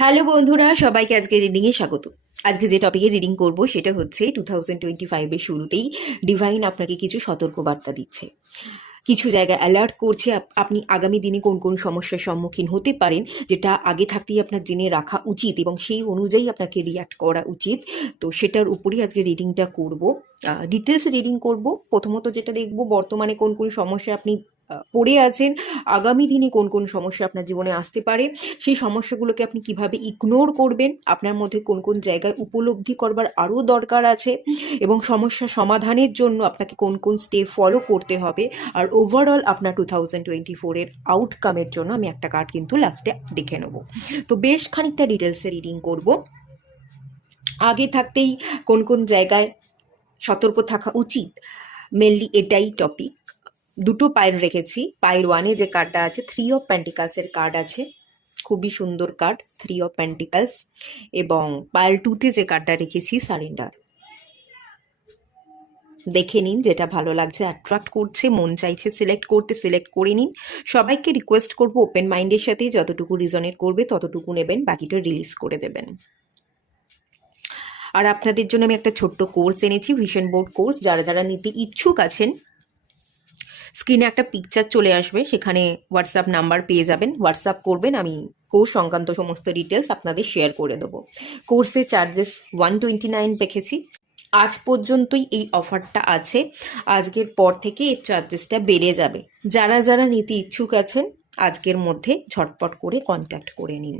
Hello বন্ধুরা, সবাইকে আজকে রিডিংয়ে স্বাগত। আজকে যে টপিকে রিডিং করব সেটা হচ্ছে 2025-এর শুরুতেই ডিভাইন আপনাকে কিছু সতর্কবার্তা দিচ্ছে, কিছু জায়গায় অ্যালার্ট করছে আপনি আগামী দিনে কোন কোন সমস্যার সম্মুখীন হতে পারেন, যেটা আগে থাকতেই আপনার জেনে রাখা উচিত এবং সেই অনুযায়ী আপনাকে রিয়্যাক্ট করা উচিত। তো সেটার উপরেই আজকে রিডিংটা করব, ডিটেলস রিডিং করব। প্রথমত যেটা দেখব, বর্তমানে কোন কোন সমস্যা আপনি পড়ে আছেন, আগামী দিনে কোন কোন সমস্যা আপনার জীবনে আসতে পারে, সেই সমস্যাগুলোকে আপনি কিভাবে ইগনোর করবেন, আপনার মধ্যে কোন কোন জায়গায় উপলব্ধি করবার আরও দরকার আছে এবং সমস্যা সমাধানের জন্য আপনাকে কোন কোন স্টেপ ফলো করতে হবে। আর ওভারঅল আপনার 2024-এর আউটকামের জন্য আমি একটা কার্ড কিন্তু লাস্টে দেখে নেব। তো বেশ খানিকটা ডিটেলসে রিডিং করব। আগে থাকতেই কোন কোন জায়গায় সতর্ক থাকা উচিত, মেনলি এটাই টপিক। দুটো পাইল রেখেছি। পাইল ওয়ানে যে কার্ডটা আছে, 3 অফ পেন্টিকালসের কার্ড আছে, খুবই সুন্দর কার্ড 3 অফ পেন্টিকালস। এবং পাইল টুতে যে কার্ডটা রেখেছি, সারেন্ডার। দেখে নিন, যেটা ভালো লাগছে, অ্যাট্রাক্ট করছে, মন চাইছে সিলেক্ট করতে, সিলেক্ট করে নিন। সবাইকে রিকোয়েস্ট করব ওপেন মাইন্ডের সাথে যতটুকু রিজনেট করবে ততটুকু নেবেন, বাকিটা রিলিজ করে দেবেন। আর আপনাদের জন্য আমি একটা ছোট্ট কোর্স এনেছি, ভিশন বোর্ড কোর্স। যারা যারা নিতে ইচ্ছুক আছেন, স্ক্রিনে একটা পিকচার চলে আসবে, সেখানে হোয়াটসঅ্যাপ নাম্বার পেয়ে যাবেন, হোয়াটসঅ্যাপ করবেন, আমি কোর্স সংক্রান্ত সমস্ত ডিটেলস আপনাদের শেয়ার করে দেবো। কোর্সের চার্জেস 129 রেখেছি। আজ পর্যন্তই এই অফারটা আছে, আজকের পর থেকে এর চার্জেসটা বেড়ে যাবে। যারা যারা নিতে ইচ্ছুক আছেন আজকের মধ্যে ঝটপট করে কন্ট্যাক্ট করে নিন।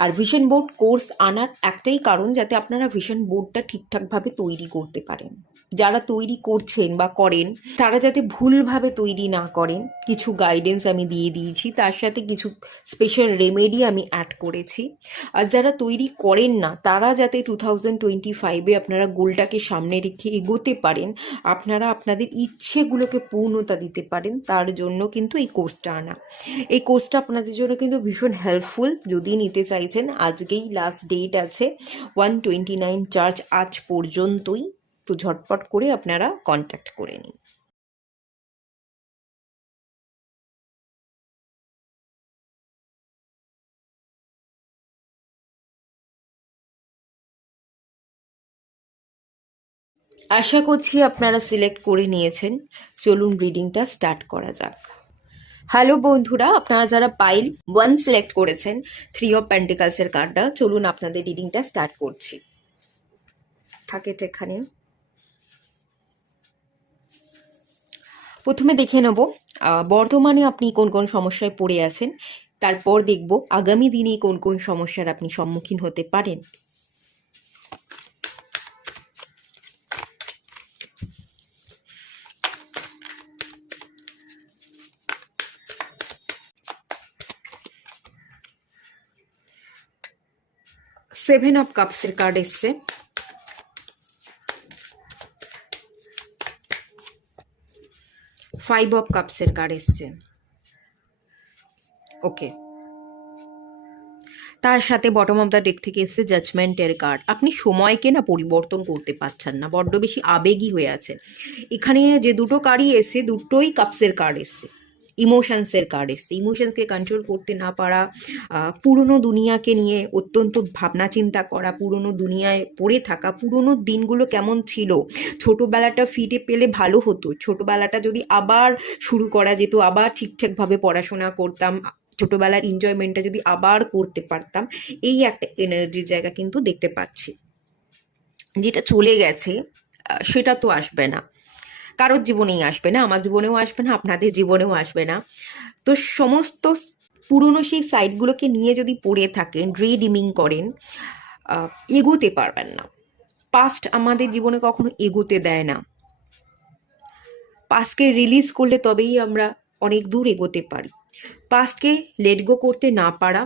আর ভিশন বোর্ড কোর্স আনার একটাই কারণ, যাতে আপনারা ভিশন বোর্ডটা ঠিকঠাকভাবে তৈরি করতে পারেন। যারা তৈরি করছেন বা করেন তারা যাতে ভুলভাবে তৈরি না করেন, কিছু গাইডেন্স আমি দিয়ে দিয়েছি, তার সাথে কিছু স্পেশাল রেমেডি আমি অ্যাড করেছি। আর যারা তৈরি করেন না তারা যাতে 2025-এ আপনারা গোলটাকে সামনে রেখে এগোতে পারেন, আপনারা আপনাদের ইচ্ছেগুলোকে পূর্ণতা দিতে পারেন, তার জন্য কিন্তু এই কোর্সটা আনা। এই কোর্সটা আপনাদের জন্য কিন্তু ভীষণ হেল্পফুল। যদি নিতে চাইছেন, আজকেই লাস্ট ডেট আছে, 129 চার্জ আজ পর্যন্তই। তো ঝটপট করে আপনারা কন্ট্যাক্ট করে নিন। আশা করছি আপনারা সিলেক্ট করে নিয়েছেন। চলুন রিডিংটা স্টার্ট করা যাক। হ্যালো বন্ধুরা, আপনারা যারা পাইল 1 সিলেক্ট করেছেন, 3 অফ পেন্টিকালসের কার্ডটা, চলুন আপনাদের রিডিংটা স্টার্ট করছি। থাকে এখানে প্রথমে দেখে নেব বর্তমানে আপনি কোন কোন সমস্যায় পড়ে আছেন, তারপর দেখব আগামী দিনে কোন কোন সমস্যার আপনি সম্মুখীন হতে পারেন। সেভেন অফ কাপসের কার্ড এসছে, 5 অফ কাপসের কার্ড এসছে। ওকে, তার সাথে বটম অফ দ্য ডেক থেকে এসছে জাজমেন্টের কার্ড। আপনি সময়কে না পরিবর্তন করতে পারছেন না, বড্ড বেশি আবেগী হয়ে আছেন। এখানে যে দুটো কার্ডই এসছে, দুটোই কাপসের কার্ড এসছে, ইমোশনসের কার্ড এসছে। ইমোশনসকে কন্ট্রোল করতে না পারা, পুরনো দুনিয়াকে নিয়ে অত্যন্ত ভাবনা চিন্তা করা, পুরনো দুনিয়ায় পড়ে থাকা, পুরনো দিনগুলো কেমন ছিল, ছোটোবেলাটা ফিরে পেলে ভালো হতো, ছোটোবেলাটা যদি আবার শুরু করা যেত, আবার ঠিকঠাকভাবে পড়াশোনা করতাম, ছোটোবেলার এনজয়মেন্টটা যদি আবার করতে পারতাম, এই একটা এনার্জির জায়গা কিন্তু দেখতে পাচ্ছি। যেটা চলে গেছে সেটা তো আসবে না, কারোর জীবনেই আসবে না, আমার জীবনেও আসবে না, আপনাদের জীবনেও আসবে না। তো সমস্ত পুরনো সেই সাইটগুলোকে নিয়ে যদি পড়ে থাকেন, রিডিমিং করেন, এগোতে পারবেন না। পাস্ট আমাদের জীবনে কখনো এগোতে দেয় না। পাস্টকে রিলিজ করলে তবেই আমরা অনেক দূর এগোতে পারি। পাস্টকে লেট গো করতে না পারা,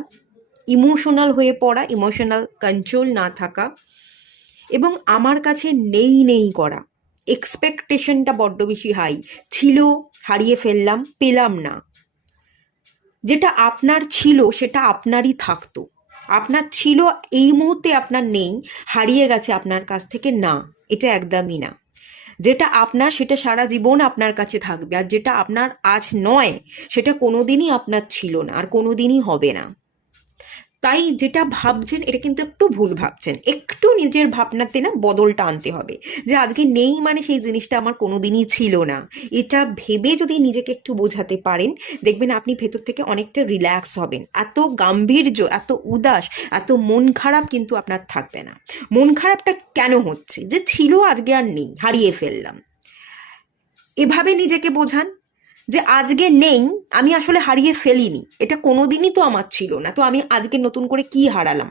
ইমোশনাল হয়ে পড়া, ইমোশনাল কন্ট্রোল না থাকা, এবং আমার কাছে নেই নেই করা, এক্সপেকটেশনটা বড্ড বেশি হাই ছিল, হারিয়ে ফেললাম, পেলাম না। যেটা আপনার ছিল সেটা আপনারই থাকতো, আপনার ছিল, এই মুহূর্তে আপনার নেই, হারিয়ে গেছে আপনার কাছ থেকে, না, এটা একদমই না। যেটা আপনার সেটা সারা জীবন আপনার কাছে থাকবে, আর যেটা আপনার আজ নয় সেটা কোনোদিনই আপনার ছিল না আর কোনোদিনই হবে না। তাই যেটা ভাবছেন এটা কিন্তু একটু ভুল ভাবছেন, একটু নিজের ভাবনাতে না বদলটা আনতে হবে, যে আজকে নেই মানে সেই জিনিসটা আমার কোনোদিনই ছিল না। এটা ভেবে যদি নিজেকে একটু বোঝাতে পারেন, দেখবেন আপনি ভেতর থেকে অনেকটা রিল্যাক্স হবেন। এত গাম্ভীর্য, এত উদাস, এত মন খারাপ কিন্তু আপনার থাকবে না। মন খারাপটা কেন হচ্ছে, যে ছিল আজকে আর নেই, হারিয়ে ফেললাম, এভাবে নিজেকে বোঝান যে আজকে নেই, আমি আসলে হারিয়ে ফেলিনি, এটা কোনোদিনই তো আমার ছিল না, তো আমি আজকে নতুন করে কি হারালাম,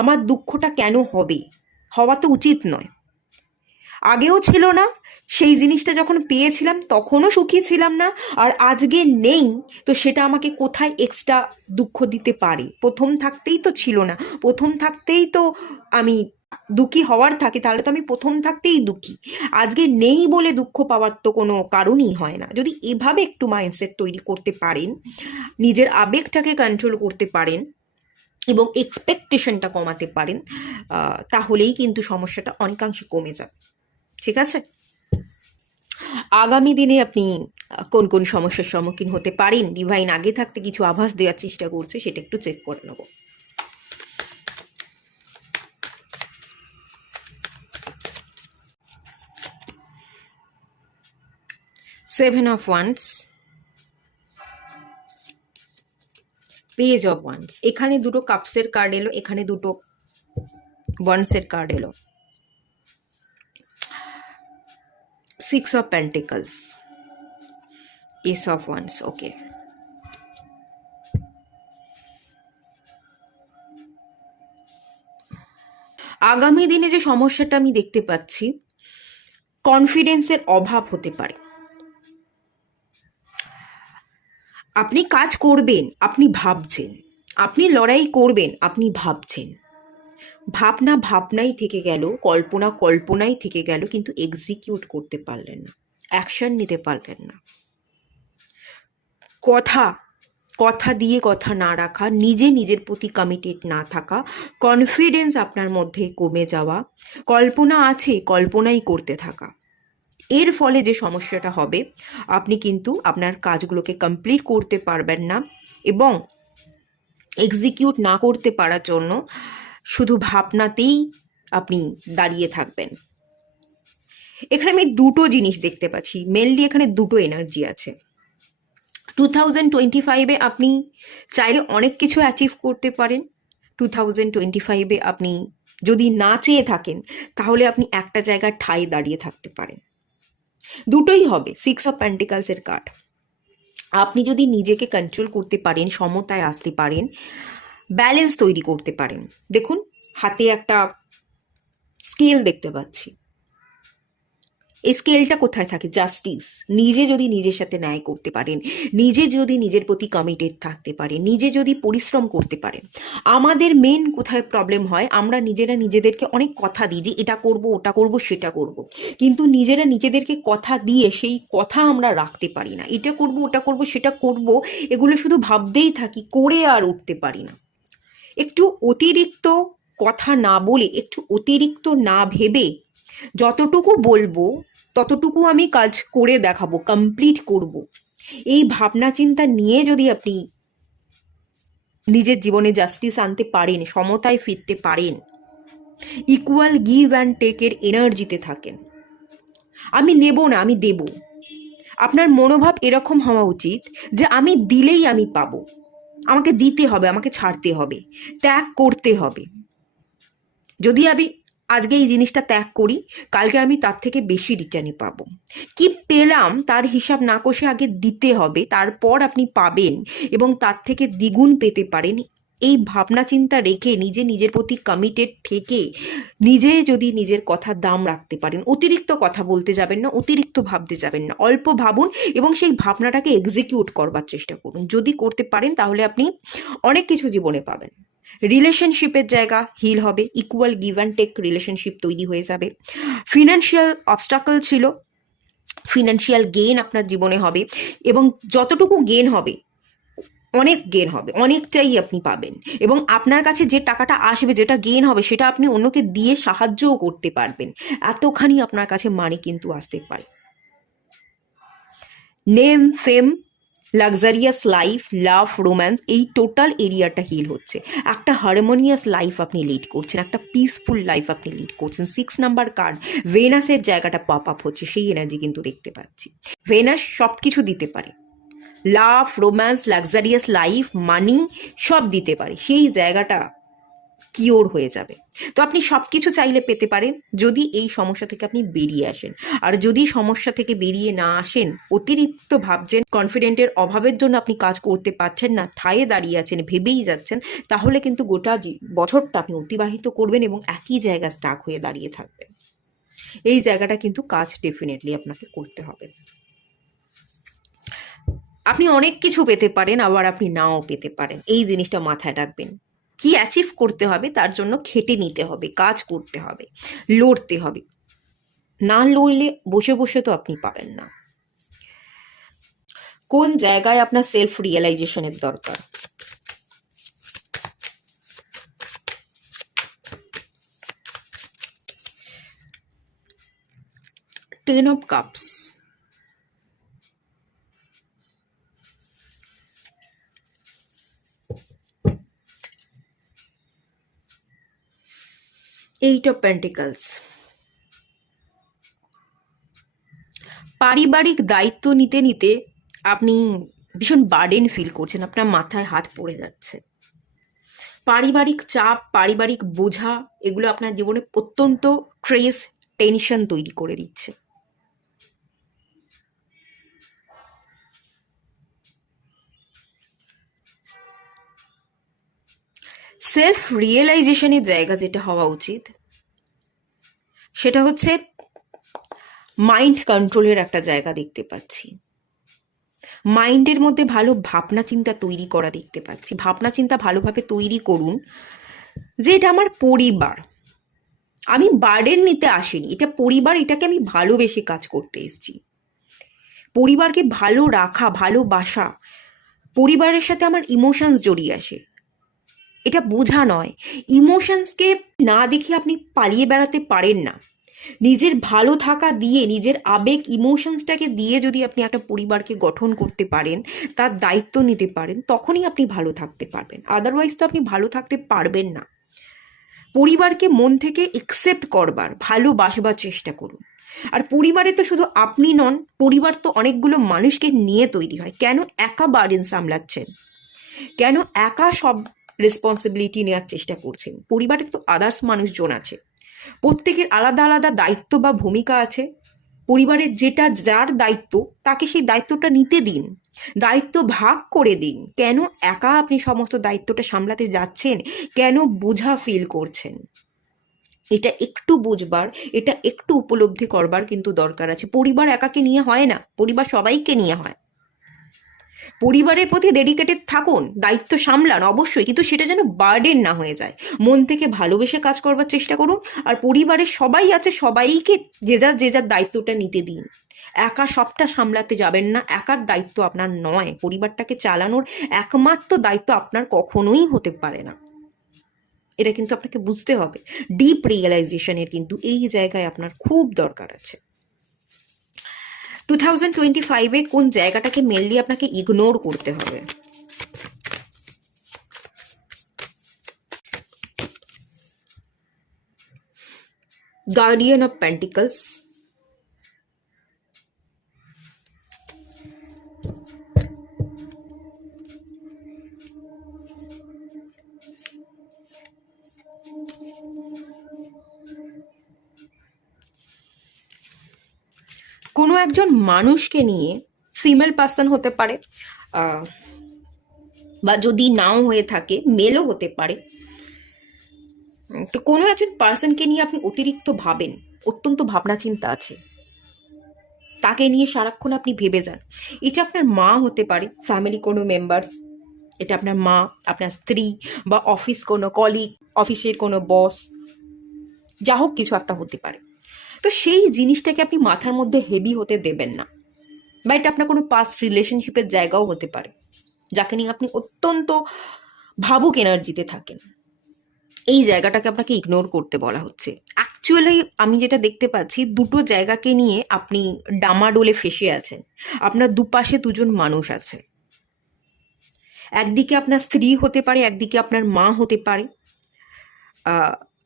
আমার দুঃখটা কেন হবে, হওয়া তো উচিত নয়। আগেও ছিল না, সেই জিনিসটা যখন পেয়েছিলাম তখনও সুখী ছিলাম না, আর আজকে নেই, তো সেটা আমাকে কোথায় এক্সট্রা দুঃখ দিতে পারে? প্রথম থাকতেই তো ছিল না, প্রথম থাকতেই তো আমি দুঃখী হওয়ার থাকে, তাহলে তো আমি প্রথম থাকতেই দুঃখী। আজকে নেই বলে দুঃখ পাওয়ার তো কোনো কারণই হয় না। যদি এভাবে একটু মাইন্ডসেট তৈরি করতে পারেন, নিজের আবেগটাকে কন্ট্রোল করতে পারেন এবং এক্সপেকটেশনটা কমাতে পারেন, তাহলেই কিন্তু সমস্যাটা অনেকাংশে কমে যাবে। ঠিক আছে? আগামী দিনে আপনি কোন কোন সমস্যার সম্মুখীন হতে পারেন, ডিভাইন আগে থাকতে কিছু আভাস দেওয়ার চেষ্টা করছে, সেটা একটু চেক করে নেব। Seven of wands, page of wands, এখানে দুটো কাপসের কার্ড এলো, এখানে দুটো ওয়ান্সের কার্ড এলো। Six of pentacles, ace of wands. Okay, আগামী দিনে যে সমস্যাটা আমি দেখতে পাচ্ছি, কনফিডেন্সের অভাব হতে পারে। আপনি কাজ করবেন, আপনি ভাবছেন, আপনি লড়াই করবেন, আপনি ভাবছেন, ভাবনা ভাবনাই থেকে গেল, কল্পনা কল্পনাই থেকে গেল, কিন্তু এক্সিকিউট করতে পারলেন না, অ্যাকশন নিতে পারলেন না। কথা কথা দিয়ে কথা না রাখা, নিজে নিজের প্রতি কমিটেড না থাকা, কনফিডেন্স আপনার মধ্যে কমে যাওয়া, কল্পনা আছে কল্পনাই করতে থাকা, এর ফলে যে সমস্যাটা হবে, আপনি কিন্তু আপনার কাজগুলোকে কমপ্লিট করতে পারবেন না এবং এক্সিকিউট না করতে পারার জন্য শুধু ভাবনাতেই আপনি দাঁড়িয়ে থাকবেন। এখানে আমি দুটো জিনিস দেখতে পাচ্ছি, মেনলি এখানে দুটো এনার্জি আছে। 2025-এ আপনি চাইলে অনেক কিছু অ্যাচিভ করতে পারেন। 2025-এ আপনি যদি না চেয়ে থাকেন, তাহলে আপনি একটা জায়গায় ঠাই দাঁড়িয়ে থাকতে পারেন। দুটোই হবে। সিক্স অফ পেন্টিকলসের কার্ড, আপনি যদি নিজেকে কন্ট্রোল করতে পারেন, সমতায় আসতে পারেন, ব্যালেন্স তৈরি করতে পারেন। দেখুন, হাতে একটা স্কেল দেখতে পাচ্ছি, এই স্কেলটা কোথায় থাকে? জাস্টিস। নিজে যদি নিজের সাথে ন্যায় করতে পারেন, নিজে যদি নিজের প্রতি কমিটেড থাকতে পারেন, নিজে যদি পরিশ্রম করতে পারেন। আমাদের মেন কোথায় প্রবলেম হয়, আমরা নিজেরা নিজেদেরকে অনেক কথা দিই যে এটা করব, ওটা করব, সেটা করব, কিন্তু নিজেরা নিজেদেরকে কথা দিয়ে সেই কথা আমরা রাখতে পারি না। এটা করব, ওটা করব, সেটা করব, এগুলো শুধু ভাবতেই থাকি, করে আর উঠতে পারি না। একটু অতিরিক্ত কথা না বলে, একটু অতিরিক্ত না ভেবে, যতটুকু বলবো ততটুকু আমি কাজ করে দেখাবো, কমপ্লিট করব, এই ভাবনা চিন্তা নিয়ে যদি আপনি নিজের জীবনে জাস্টিস আনতে পারেন, সমতায় ফিরতে পারেন, ইকুয়াল গিভ অ্যান্ড টেকের এনার্জিতে থাকেন, আমি নেব না আমি দেব, আপনার মনোভাব এরকম হওয়া উচিত যে আমি দিলেই আমি পাবো, আমাকে দিতে হবে, আমাকে ছাড়তে হবে, ত্যাগ করতে হবে। যদি আমি আজকে এই জিনিসটা ত্যাগ করি, কালকে আমি তার থেকে বেশি রিটার্নে পাবো। কি পেলাম তার হিসাব না কষে আগে দিতে হবে, তারপর আপনি পাবেন এবং তার থেকে দ্বিগুণ পেতে পারেন। এই ভাবনা চিন্তা রেখে নিজে নিজের প্রতি কমিটেড থেকে নিজে যদি নিজের কথার দাম রাখতে পারেন, অতিরিক্ত কথা বলতে যাবেন না, অতিরিক্ত ভাবতে যাবেন না, অল্প ভাবুন এবং সেই ভাবনাটাকে এক্সিকিউট করবার চেষ্টা করুন। যদি করতে পারেন তাহলে আপনি অনেক কিছু জীবনে পাবেন। রিলেশনশিপের জায়গা হিল হবে, equal give and take relationship তৈরি হয়ে যাবে। ফিনান্সিয়াল অবস্টাকল ছিল, ফিনান্সিয়াল গেইন আপনার জীবনে হবে এবং যতটুকু গেইন হবে, অনেক গেইন হবে, অনেকটাই আপনি পাবেন এবং আপনার কাছে যে টাকাটা আসবে, যেটা গেইন হবে, সেটা আপনি অন্যকে দিয়ে সাহায্যও করতে পারবেন। এতখানি আপনার কাছে মানি কিন্তু আসতে পারে। নেম, ফেম, লাক্সারিয়াস লাইফ, লাভ, রোম্যান্স, এই টোটাল এরিয়াটা হিল হচ্ছে। একটা হারমোনিয়াস লাইফ আপনি লিড করছেন, একটা পিসফুল লাইফ আপনি লিড করছেন। 6 নাম্বার কার্ড, ভেনাসের জায়গাটা পপ আপ হচ্ছে, সেই এনার্জি কিন্তু দেখতে পাচ্ছি। ভেনাস সব কিছু দিতে পারে, লাভ, রোম্যান্স, লাক্সারিয়াস লাইফ, মানি সব দিতে পারে, সেই জায়গাটা কিওর হয়ে যাবে। তো আপনি সব কিছু চাইলে পেতে পারেন যদি এই সমস্যা থেকে আপনি বেরিয়ে আসেন। আর যদি সমস্যা থেকে বেরিয়ে না আসেন, অতিরিক্ত ভাবছেন, কনফিডেন্টের অভাবের জন্য আপনি কাজ করতে পারছেন না, ঠায়ে দাঁড়িয়ে আছেন, ভেবেই যাচ্ছেন, তাহলে কিন্তু গোটা বছরটা আপনি অতিবাহিত করবেন এবং একই জায়গায় স্টাক হয়ে দাঁড়িয়ে থাকবেন। এই জায়গাটা কিন্তু কাজ ডেফিনেটলি আপনাকে করতে হবে। আপনি অনেক কিছু পেতে পারেন, আবার আপনি নাও পেতে পারেন, এই জিনিসটা মাথায় রাখবেন। কি অ্যাচিভ করতে হবে তার জন্য খেটে নিতে হবে, কাজ করতে হবে, লড়তে হবে। না লড়লে বসে বসে তো আপনি পাবেন না। কোন জায়গায় আপনার সেলফ রিয়েলাইজেশনের দরকার? Ten of cups, eight of pentacles. পারিবারিক দায়িত্ব নিতে নিতে আপনি ভীষণ বার্ডেন ফিল করছেন, আপনার মাথায় হাত পড়ে যাচ্ছে। পারিবারিক চাপ, পারিবারিক বোঝা, এগুলো আপনার জীবনে অত্যন্ত স্ট্রেস, টেনশন তৈরি করে দিচ্ছে। সেলফ রিয়েলাইজেশনের জায়গা যেটা হওয়া উচিত সেটা হচ্ছে মাইন্ড কন্ট্রোলের একটা জায়গা দেখতে পাচ্ছি। মাইন্ডের মধ্যে ভালো ভাবনা চিন্তা তৈরি করা দেখতে পাচ্ছি। ভাবনা চিন্তা ভালোভাবে তৈরি করুন যে এটা আমার পরিবার, আমি বার্ডেন নিতে আসিনি, এটা পরিবার, এটাকে আমি ভালোবেসে কাজ করতে এসেছি। পরিবারকে ভালো রাখা, ভালোবাসা, পরিবারের সাথে আমার ইমোশনস জড়িয়ে আসে, এটা বোঝা নয়। ইমোশনসকে না দেখে আপনি পালিয়ে বেড়াতে পারেন না। নিজের ভালো থাকা দিয়ে, নিজের আবেগ ইমোশনসটাকে দিয়ে যদি আপনি একটা পরিবারকে গঠন করতে পারেন, তার দায়িত্ব নিতে পারেন, তখনই আপনি ভালো থাকতে পারবেন। আদারওয়াইজ তো আপনি ভালো থাকতে পারবেন না। পরিবারকে মন থেকে একসেপ্ট করবার, ভালোবাসবার চেষ্টা করুন। আর পরিবারে তো শুধু আপনি নন, পরিবার তো অনেকগুলো মানুষকে নিয়ে তৈরি হয়। কেন একা বার্ডেন সামলাচ্ছেন? কেন একা সব রেসপন্সিবিলিটি নেওয়ার চেষ্টা করছেন? পরিবারে তো আদার্স মানুষজন আছে, প্রত্যেকের আলাদা আলাদা দায়িত্ব বা ভূমিকা আছে। পরিবারের যেটা যার দায়িত্ব, তাকে সেই দায়িত্বটা নিতে দিন, দায়িত্ব ভাগ করে দিন। কেন একা আপনি সমস্ত দায়িত্বটা সামলাতে যাচ্ছেন? কেন বোঝা ফিল করছেন? এটা একটু বুঝবার, এটা একটু উপলব্ধি করবার কিন্তু দরকার আছে। পরিবার একাকে নিয়ে হয় না, পরিবার সবাইকে নিয়ে হয়। পরিবারের প্রতি ডেডিকেটেড থাকুন, দায়িত্ব সামলান অবশ্যই, কিন্তু সেটা যেন বার্ডেন না হয়ে যায়। মন থেকে ভালোবেসে কাজ করবার চেষ্টা করুন। আর পরিবারের সবাই আছে, সবাইকে যে যার দায়িত্বটা নিতে দিন। একা সবটা সামলাতে যাবেন না, একার দায়িত্ব আপনার নয়। পরিবারটাকে চালানোর একমাত্র দায়িত্ব আপনার কখনোই হতে পারে না। এটা কিন্তু আপনাকে বুঝতে হবে। ডিপ রিয়েলাইজেশনের কিন্তু এই জায়গায় আপনার খুব দরকার আছে। 2025-এ কোন জায়গাটাকে মেনলি আপনাকে ইগনোর করতে হবে? গার্ডিয়ান অফ পেন্টিকলস, কোনো একজন মানুষকে নিয়ে, ফিমেল পার্সন হতে পারে, বা যদি নাও হয়ে থাকে মেলও হতে পারে, তো কোনো একজন পার্সনকে নিয়ে আপনি অতিরিক্ত ভাবেন, অত্যন্ত ভাবনা চিন্তা আছে, তাকে নিয়ে সারাক্ষণ আপনি ভেবে যান। এটা আপনার মা হতে পারে, ফ্যামিলি কোনো মেম্বার্স, এটা আপনার মা, আপনার স্ত্রী, বা অফিস কোনো কলিগ, অফিসের কোনো বস, যা হোক কিছু একটা হতে পারে। তো সেই জিনিসটাকে আপনি মাথার মধ্যে হেভি হতে দেবেন না। বা এটা আপনার কোনো পাস্ট রিলেশনশিপের জায়গাও হতে পারে, যাকে নিয়ে আপনি অত্যন্ত ভাবুক এনার্জিতে থাকেন। এই জায়গাটাকে আপনাকে ইগনোর করতে বলা হচ্ছে। অ্যাকচুয়ালি আমি যেটা দেখতে পাচ্ছি, দুটো জায়গাকে নিয়ে আপনি ডামাডোলে ফেসে আছেন। আপনার দুপাশে দুজন মানুষ আছে, একদিকে আপনার স্ত্রী হতে পারে, একদিকে আপনার মা হতে পারে।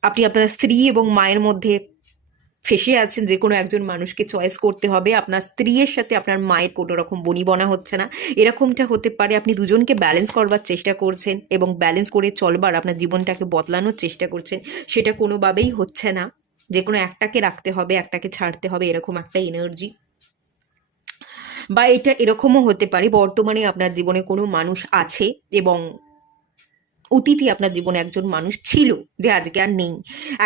আপনি আপনার স্ত্রী এবং মায়ের মধ্যে ফেঁসে আছেন, যে কোনো একজন মানুষকে চয়েস করতে হবে। আপনার স্ত্রীর সাথে আপনার মায়ের কোনো রকম বনিবনা হচ্ছে না, এরকমটা হতে পারে। আপনি দুজনকে ব্যালেন্স করবার চেষ্টা করছেন এবং ব্যালেন্স করে চলবার, আপনার জীবনটাকে বদলানোর চেষ্টা করছেন, সেটা কোনোভাবেই হচ্ছে না। যে কোনো একটাকে রাখতে হবে, একটাকে ছাড়তে হবে, এরকম একটা এনার্জি। বা এটা এরকমও হতে পারে বর্তমানে আপনার জীবনে কোনো মানুষ আছে এবং অতীতে আপনার জীবনে একজন মানুষ ছিল যে আজকে আর নেই।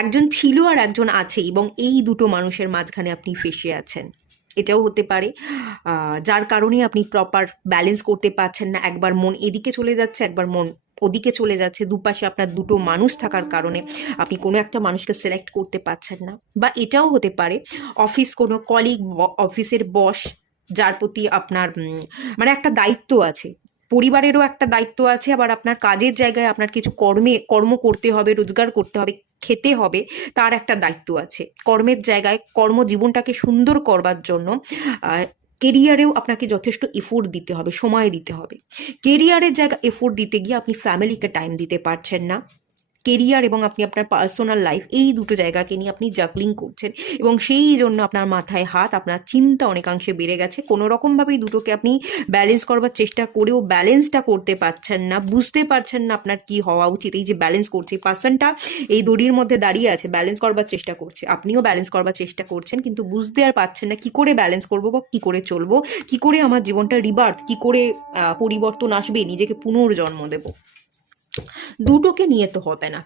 একজন ছিল আর একজন আছে, এবং এই দুটো মানুষের মাঝখানে আপনি ফেঁসে আছেন। এটাও হতে পারে, যার কারণে আপনি প্রপার ব্যালেন্স করতে পারছেন না। একবার মন এদিকে চলে যাচ্ছে, একবার মন ওদিকে চলে যাচ্ছে। দুপাশে আপনার দুটো মানুষ থাকার কারণে আপনি কোনো একটা মানুষকে সিলেক্ট করতে পারছেন না। বা এটাও হতে পারে অফিস কোনো কলিগ, অফিসের বস, যার প্রতি আপনার মানে একটা দায়িত্ব আছে। পরিবারেরও একটা দায়িত্ব আছে, আবার আপনার কাজের জায়গায় আপনার কিছু কর্ম করতে হবে, রোজগার করতে হবে, খেতে হবে, তার একটা দায়িত্ব আছে। কর্মের জায়গায় কর্মজীবনটাকে সুন্দর করবার জন্য কেরিয়ারেও আপনাকে যথেষ্ট এফোর্ট দিতে হবে, সময় দিতে হবে। কেরিয়ারের জায়গায় এফোর্ট দিতে গিয়ে আপনি ফ্যামিলিকে টাইম দিতে পারছেন না। কেরিয়ার এবং আপনি আপনার পার্সোনাল লাইফ, এই দুটো জায়গাকে নিয়ে আপনি জাগলিং করছেন, এবং সেই জন্য আপনার মাথায় হাত, আপনার চিন্তা অনেকাংশে বেড়ে গেছে। কোনো রকমভাবেই দুটোকে আপনি ব্যালেন্স করবার চেষ্টা করেও ব্যালেন্সটা করতে পারছেন না, বুঝতে পারছেন না আপনার কি হওয়া উচিত। এই যে ব্যালেন্স করছে, পার্সনটা এই দড়ির মধ্যে দাঁড়িয়ে আছে, ব্যালেন্স করবার চেষ্টা করছে, আপনিও ব্যালেন্স করবার চেষ্টা করছেন, কিন্তু বুঝতে আর পারছেন না কি করে ব্যালেন্স করবো বা কি করে চলবো, কি করে আমার জীবনটা রিবার্থ, কি করে পরিবর্তন আসবে, নিজেকে পুনর্জন্ম দেবো। দুটোকে নিয়ে তো হবে না,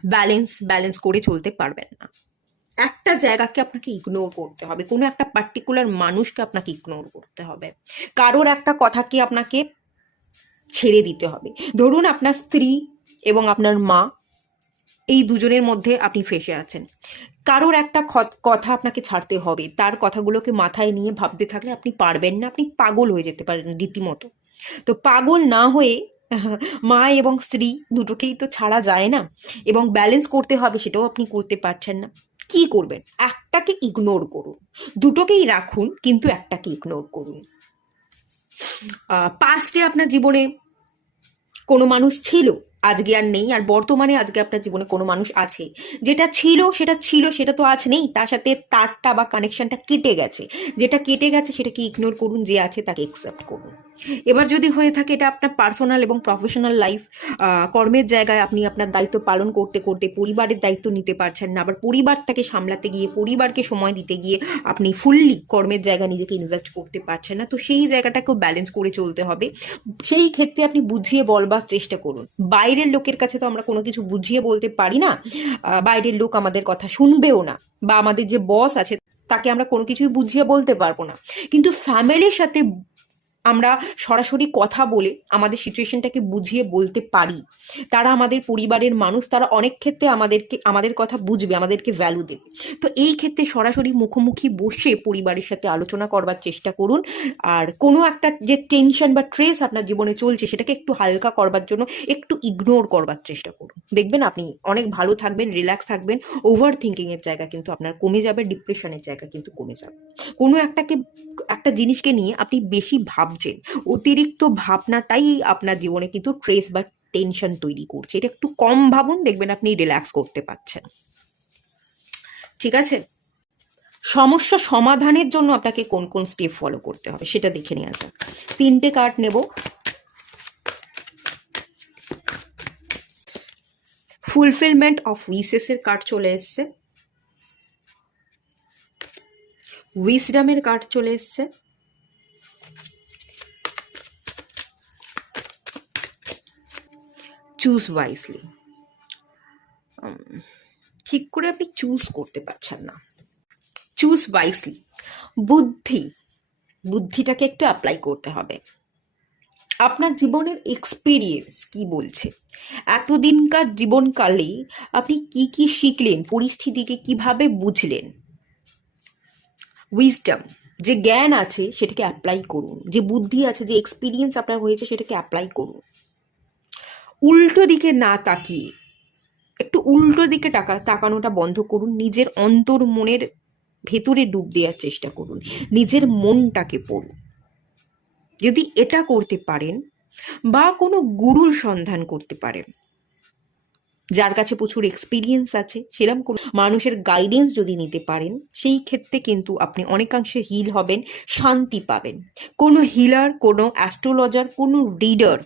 ব্যালেন্স করে চলতে পারবেন না। একটা জায়গাকে আপনাকে ইগনোর করতে হবে, কোনো একটা পার্টিকুলার মানুষকে আপনাকে ইগনোর করতে হবে, কারোর একটা কথাকে আপনাকে ছেড়ে দিতে হবে। ধরুন আপনার স্ত্রী এবং আপনার মা, এই দুজনের মধ্যে আপনি ফেঁসে আছেন। কারোর একটা কথা আপনাকে ছাড়তে হবে, তার কথাগুলোকে মাথায় নিয়ে ভাবতে থাকলে আপনি পারবেন না, আপনি পাগল হয়ে যেতে পারেন রীতিমতো। তো পাগল না হয়ে মা এবং স্ত্রী দুটোকেই তো ছাড়া যায় না, এবং ব্যালেন্স করতে হবে, সেটাও আপনি করতে পারছেন না। কি করবেন? একটাকে ইগনোর করুন, দুটোকেই রাখুন কিন্তু একটাকে ইগনোর করুন। পাস্টে আপনার জীবনে কোনো মানুষ ছিল, আজকে আর নেই। আর বর্তমানে আজকে আপনার জীবনে কোনো মানুষ আছে, যেটা ছিল সেটা তো আজ নেই, তার সাথে তারটা বা কানেকশনটা কেটে গেছে। যেটা কেটে গেছে সেটাকে ইগনোর করুন, যে আছে তাকে অ্যাকসেপ্ট করুন। এবার যদি হয়ে থাকে এটা আপনার পার্সোনাল এবং প্রফেশনাল লাইফ, কর্মের জায়গায় আপনি আপনার দায়িত্ব পালন করতে করতে পরিবারের দায়িত্ব নিতে পারছেন না, আবার পরিবারটাকে সামলাতে গিয়ে, পরিবারকে সময় দিতে গিয়ে আপনি ফুললি কর্মের জায়গায় নিজেকে ইনভেস্ট করতে পারছেন না, তো সেই জায়গাটাকেও ব্যালেন্স করে চলতে হবে। সেই ক্ষেত্রে আপনি বুঝিয়ে বলবার চেষ্টা করুন। বাইরের লোকের কাছে তো আমরা কোনো কিছু বুঝিয়ে বলতে পারি না, বাইরের লোক আমাদের কথা শুনবেও না, বা আমাদের যে বস আছে তাকে আমরা কোনো কিছুই বুঝিয়ে বলতে পারবো না। কিন্তু ফ্যামিলির সাথে আমরা সরাসরি কথা বলে আমাদের সিচুয়েশনটাকে বুঝিয়ে বলতে পারি। তারা আমাদের পরিবারের মানুষ, তারা অনেক ক্ষেত্রে আমাদের কথা বুঝবে, আমাদেরকে ভ্যালু দেবে। তো এই ক্ষেত্রে সরাসরি মুখোমুখি বসে পরিবারের সাথে আলোচনা করবার চেষ্টা করুন। আর কোনো একটা যে টেনশন বা স্ট্রেস আপনার জীবনে চলছে সেটাকে একটু হালকা করবার জন্য একটু ইগনোর করবার চেষ্টা করুন। দেখবেন আপনি অনেক ভালো থাকবেন, রিল্যাক্স থাকবেন। ওভার থিঙ্কিংয়ের জায়গা কিন্তু আপনার কমে যাবে, ডিপ্রেশনের জায়গা কিন্তু কমে যাবে। কোনো একটা জিনিসকে নিয়ে আপনি বেশি ভাবছেন, অতিরিক্ত ভাবনাটাই আপনার জীবনে কিন্তু স্ট্রেস বা টেনশন তৈরি করছে। এটা একটু কম ভাবুন, দেখবেন আপনি রিল্যাক্স করতে পারছেন। ঠিক আছে? সমস্যা সমাধানের জন্য আপনাকে কোন কোন স্টেপ ফলো করতে হবে সেটা দেখে নেওয়া যাক। 3টে কার্ড নেব। ফুলফিলমেন্ট অফ উইসেসের কার্ড চলে এসছে, উইসডমের কার্ড চলে এসছে, চুজ ওয়াইজলি। ঠিক করে আপনি চুজ করতে পারছেন না। চুজ ওয়াইজলি, বুদ্ধিটাকে একটু অ্যাপ্লাই করতে হবে। আপনার জীবনের এক্সপিরিয়েন্স কি বলছে, এতদিনকার জীবনকালে আপনি কি কি শিখলেন, পরিস্থিতিকে কিভাবে বুঝলেন। উইজডম, যে জ্ঞান আছে সেটাকে অ্যাপ্লাই করুন, যে বুদ্ধি আছে, যে এক্সপিরিয়েন্স আপনার হয়েছে সেটাকে অ্যাপ্লাই করুন। উল্টো দিকে না তাকিয়ে একটু উল্টো দিকে তাকানোটা বন্ধ করুন। নিজের অন্তর মনের ভেতরে ডুব দেওয়ার চেষ্টা করুন, নিজের মনটাকে পড়ুন। যদি এটা করতে পারেন বা কোনো গুরুর সন্ধান করতে পারেন, যার কাছে প্রচুর এক্সপিরিয়েন্স আছে। সেরকম কোনো মানুষের গাইডেন্স যদি নিতে পারেন, সেই ক্ষেত্রে কিন্তু আপনি অনেকাংশে হিল হবেন, শান্তি পাবেন। কোনো হিলার, কোনো অ্যাস্ট্রোলজার, কোনো রিডার,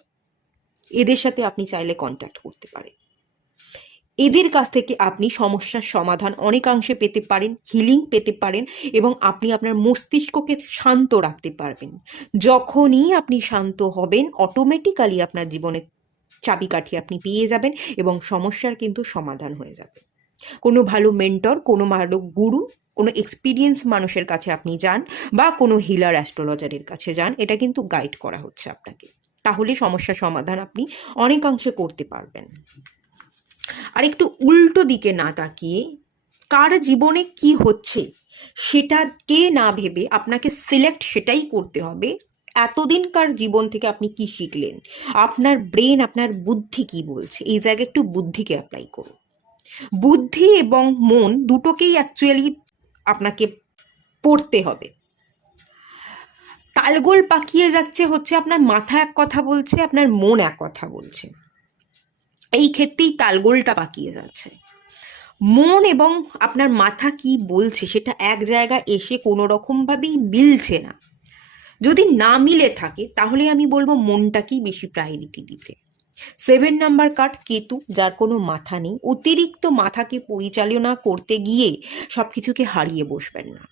এদের সাথে আপনি চাইলে কন্ট্যাক্ট করতে পারেন। এদের কাছ থেকে আপনি সমস্যার সমাধান অনেকাংশে পেতে পারেন, হিলিং পেতে পারেন, এবং আপনি আপনার মস্তিষ্ককে শান্ত রাখতে পারবেন। যখনই আপনি শান্ত হবেন, অটোমেটিক্যালি আপনার জীবনে চাবিকাঠি আপনি পেয়ে যাবেন এবং সমস্যার কিন্তু সমাধান হয়ে যাবে। কোনো ভালো মেন্টর, কোনো ভালো গুরু, কোনো এক্সপিরিয়েন্স মানুষের কাছে আপনি যান, বা কোনো হিলার অ্যাস্ট্রোলজারের কাছে যান, এটা কিন্তু গাইড করা হচ্ছে আপনাকে। তাহলে সমস্যার সমাধান আপনি অনেকাংশে করতে পারবেন। আর একটু উল্টো দিকে না তাকিয়ে কার জীবনে কি হচ্ছে সেটাকে না ভেবে আপনাকে সিলেক্ট সেটাই করতে হবে, এতদিনকার জীবন থেকে আপনি কি শিখলেন, আপনার ব্রেন, আপনার বুদ্ধি কি বলছে। এই জায়গায় একটু বুদ্ধিকে অ্যাপ্লাই করুন। বুদ্ধি এবং মন দুটোকেই অ্যাকচুয়ালি আপনাকে পড়তে হবে। তালগোল পাকিয়ে যাচ্ছে হচ্ছে আপনার মাথা এক কথা বলছে, আপনার মন এক কথা বলছে। এই ক্ষেত্রেই তালগোলটা পাকিয়ে যাচ্ছে। মন এবং আপনার মাথা কি বলছে সেটা এক জায়গায় এসে কোনো রকমভাবেই মিলছে না। যদি না মিলে থাকে তাহলে আমি বলবো মনটাকেই বেশি প্রায়োরিটি দিতে। 7 নাম্বার কার্ড কেতু, যার কোনো মাথা নেই। অতিরিক্ত মাথাকে পরিচালনা করতে গিয়ে সব কিছুকে হারিয়ে বসবেন না।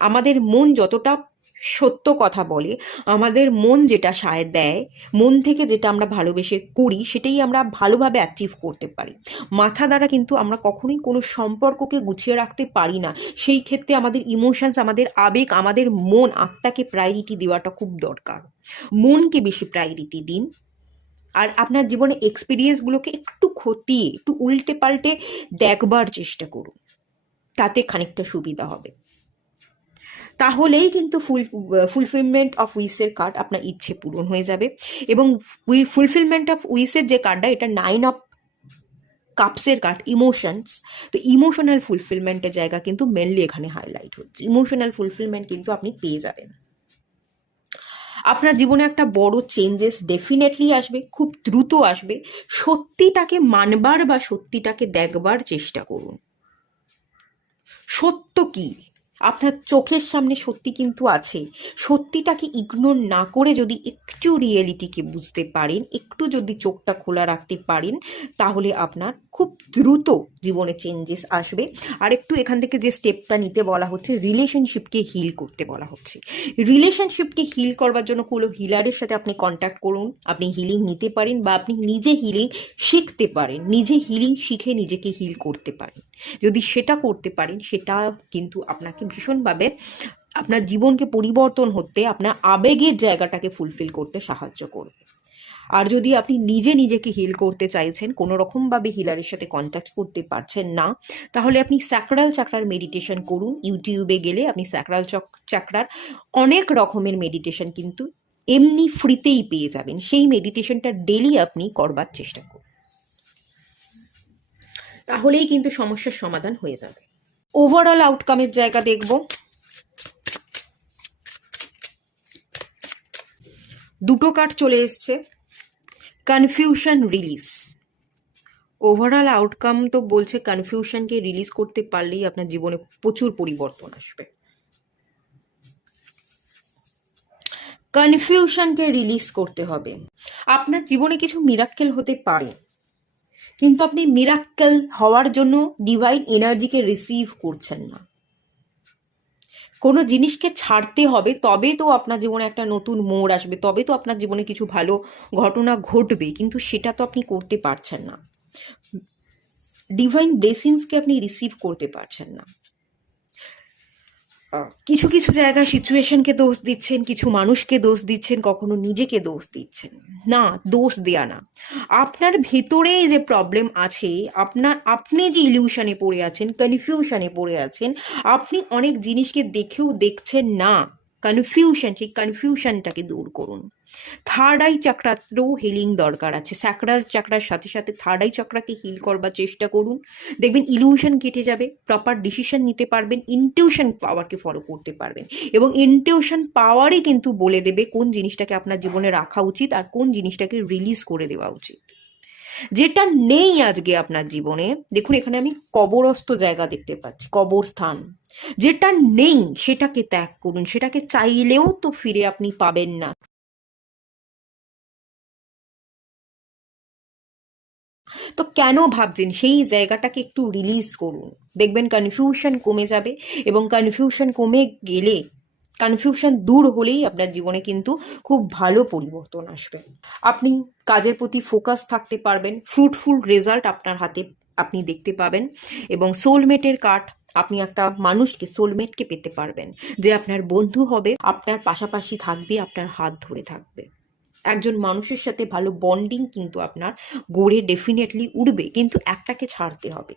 আমাদের মন যতটা সত্য কথা বলে, আমাদের মন যেটা সায় দেয়, মন থেকে যেটা আমরা ভালোবেসে করি, সেটাই আমরা ভালোভাবে অ্যাচিভ করতে পারি। মাথা দ্বারা কিন্তু আমরা কখনোই কোনো সম্পর্ককে গুছিয়ে রাখতে পারি না। সেই ক্ষেত্রে আমাদের ইমোশনস, আমাদের আবেগ, আমাদের মন, আত্মাকে প্রায়োরিটি দেওয়াটা খুব দরকার। মনকে বেশি প্রায়োরিটি দিন। আর আপনার জীবনে এক্সপিরিয়েন্সগুলোকে একটু খতিয়ে, একটু উল্টে পাল্টে দেখবার চেষ্টা করুন, তাতে খানিকটা সুবিধা হবে। তাহলেই কিন্তু ফুলফিলমেন্ট অফ উইসের কার্ড, আপনার ইচ্ছে পূরণ হয়ে যাবে। এবং ফুলফিলমেন্ট অফ উইসের যে কার্ডটা, এটা 9 অফ কাপসের কার্ড, ইমোশনস। তো ইমোশনাল ফুলফিলমেন্টের জায়গা কিন্তু মেনলি এখানে হাইলাইট হচ্ছে। ইমোশনাল ফুলফিলমেন্ট কিন্তু আপনি পেয়ে যাবেন। আপনার জীবনে একটা বড় চেঞ্জেস ডেফিনেটলি আসবে, খুব দ্রুত আসবে। সত্যিটাকে মানবার বা সত্যিটাকে দেখবার চেষ্টা করুন। সত্য কি, আপনার চোখের সামনে সত্যি কিন্তু আছে। সত্যিটাকে ইগনোর না করে যদি একটু রিয়েলিটিকে বুঝতে পারেন, একটু যদি চোখটা খোলা রাখতে পারেন, তাহলে আপনার খুব দ্রুত জীবনে চেঞ্জেস আসবে। আর একটু এখান থেকে যে স্টেপটা নিতে বলা হচ্ছে, রিলেশনশিপকে হিল করতে বলা হচ্ছে। রিলেশনশিপকে হিল করবার জন্য কোনো হিলারের সাথে আপনি কন্ট্যাক্ট করুন। আপনি হিলিং নিতে পারেন, বা আপনি নিজে হিলিং শিখতে পারেন, নিজে হিলিং শিখে নিজেকে হিল করতে পারেন। যদি সেটা করতে পারেন, সেটা কিন্তু আপনাকে ভীষণভাবে আপনার জীবনকে পরিবর্তন হতে, আপনার আবেগের জায়গাটাকে ফুলফিল করতে সাহায্য করবে। আর যদি আপনি নিজে নিজেকে হিল করতে চাইছেন, কোনো রকমভাবে হিলারের সাথে কন্ট্যাক্ট করতে পারছেন না, তাহলে আপনি স্যাক্রাল চাকরার মেডিটেশন করুন। ইউটিউবে গেলে আপনি স্যাক্রাল চাকরার অনেক রকমের মেডিটেশন কিন্তু এমনি ফ্রিতেই পেয়ে যাবেন। সেই মেডিটেশনটা ডেলি আপনি করবার চেষ্টা করুন, তাহলেই কিন্তু সমস্যার সমাধান হয়ে যাবে। ওভারঅল আউটকামের জায়গা দেখব। দুটো কার্ড চলে এসছে, কনফিউশন রিলিজ। ওভারঅল আউটকাম তো বলছে কনফিউশনকে রিলিজ করতে পারলেই আপনার জীবনে প্রচুর পরিবর্তন আসবে। কনফিউশনকে রিলিজ করতে হবে। আপনার জীবনে কিছু মিরাক্কেল হতে পারে, কিন্তু আপনি মিরাক্কেল হওয়ার জন্য ডিভাইন এনার্জিকে রিসিভ করছেন না। কোনো জিনিসকে ছাড়তে হবে, তবে তো আপনার জীবনে একটা নতুন মোড় আসবে, তবে তো আপনার জীবনে কিছু ভালো ঘটনা ঘটবে, কিন্তু সেটা তো আপনি করতে পারছেন না। ডিভাইন ব্লেসিংসকে আপনি রিসিভ করতে পারছেন না। কিছু কিছু জায়গায় সিচুয়েশনকে দোষ দিচ্ছেন, কিছু মানুষকে দোষ দিচ্ছেন, কখনো নিজেকে দোষ দিচ্ছেন। না, দোষ দেয়া না। আপনার ভেতরে যে প্রবলেম আছে, আপনি যে ইলিউশনে পড়ে আছেন, কনফিউশনে পড়ে আছেন, আপনি অনেক জিনিসকে দেখেও দেখছেন না। কনফিউশন, সেই কনফিউশনটাকে দূর করুন। থার্ড আই চাকরাতেও হিলিং দরকার আছে। স্যাক্রাল চাকরার সাথে সাথে থার্ড আই চাকরাকে হিল করবার চেষ্টা করুন, দেখবেন ইলিউশন কেটে যাবে, প্রপার ডিসিশন নিতে পারবেন, ইনটিউশন পাওয়ারকে ফলো করতে পারবেন, এবং ইনটিউশন পাওয়ারই কিন্তু বলে দেবে কোন জিনিসটাকে আপনার জীবনে রাখা উচিত আর কোন জিনিসটাকে রিলিজ করে দেওয়া উচিত। যেটা নেই আজকে আপনার জীবনে, দেখুন এখানে আমি কবরস্থ জায়গা দেখতে পাচ্ছি, কবরস্থান, যেটা নেই সেটাকে ত্যাগ করুন, সেটাকে চাইলেও তো ফিরে আপনি পাবেন না। তো কেন ভাবছেন, সেই জায়গাটাকে একটু রিলিজ করুন, দেখবেন কনফিউশন কমে যাবে, এবং কনফিউশন কমে গেলে, কনফিউশন দূর হলেই আপনার জীবনে কিন্তু খুব ভালো পরিবর্তন আসবে। আপনি কাজের প্রতি ফোকাস থাকতে পারবেন, ফ্রুটফুল রেজাল্ট আপনার হাতে আপনি দেখতে পাবেন, এবং সোলমেটের কার্ড, আপনি একটা মানুষকে, সোলমেটকে পেতে পারবেন, যে আপনার বন্ধু হবে, আপনার পাশাপাশি থাকবে, আপনার হাত ধরে থাকবে। একজন মানুষের সাথে ভালো বন্ডিং কিন্তু আপনার গড়ে ডেফিনেটলি উঠবে, কিন্তু একটাকে ছাড়তে হবে।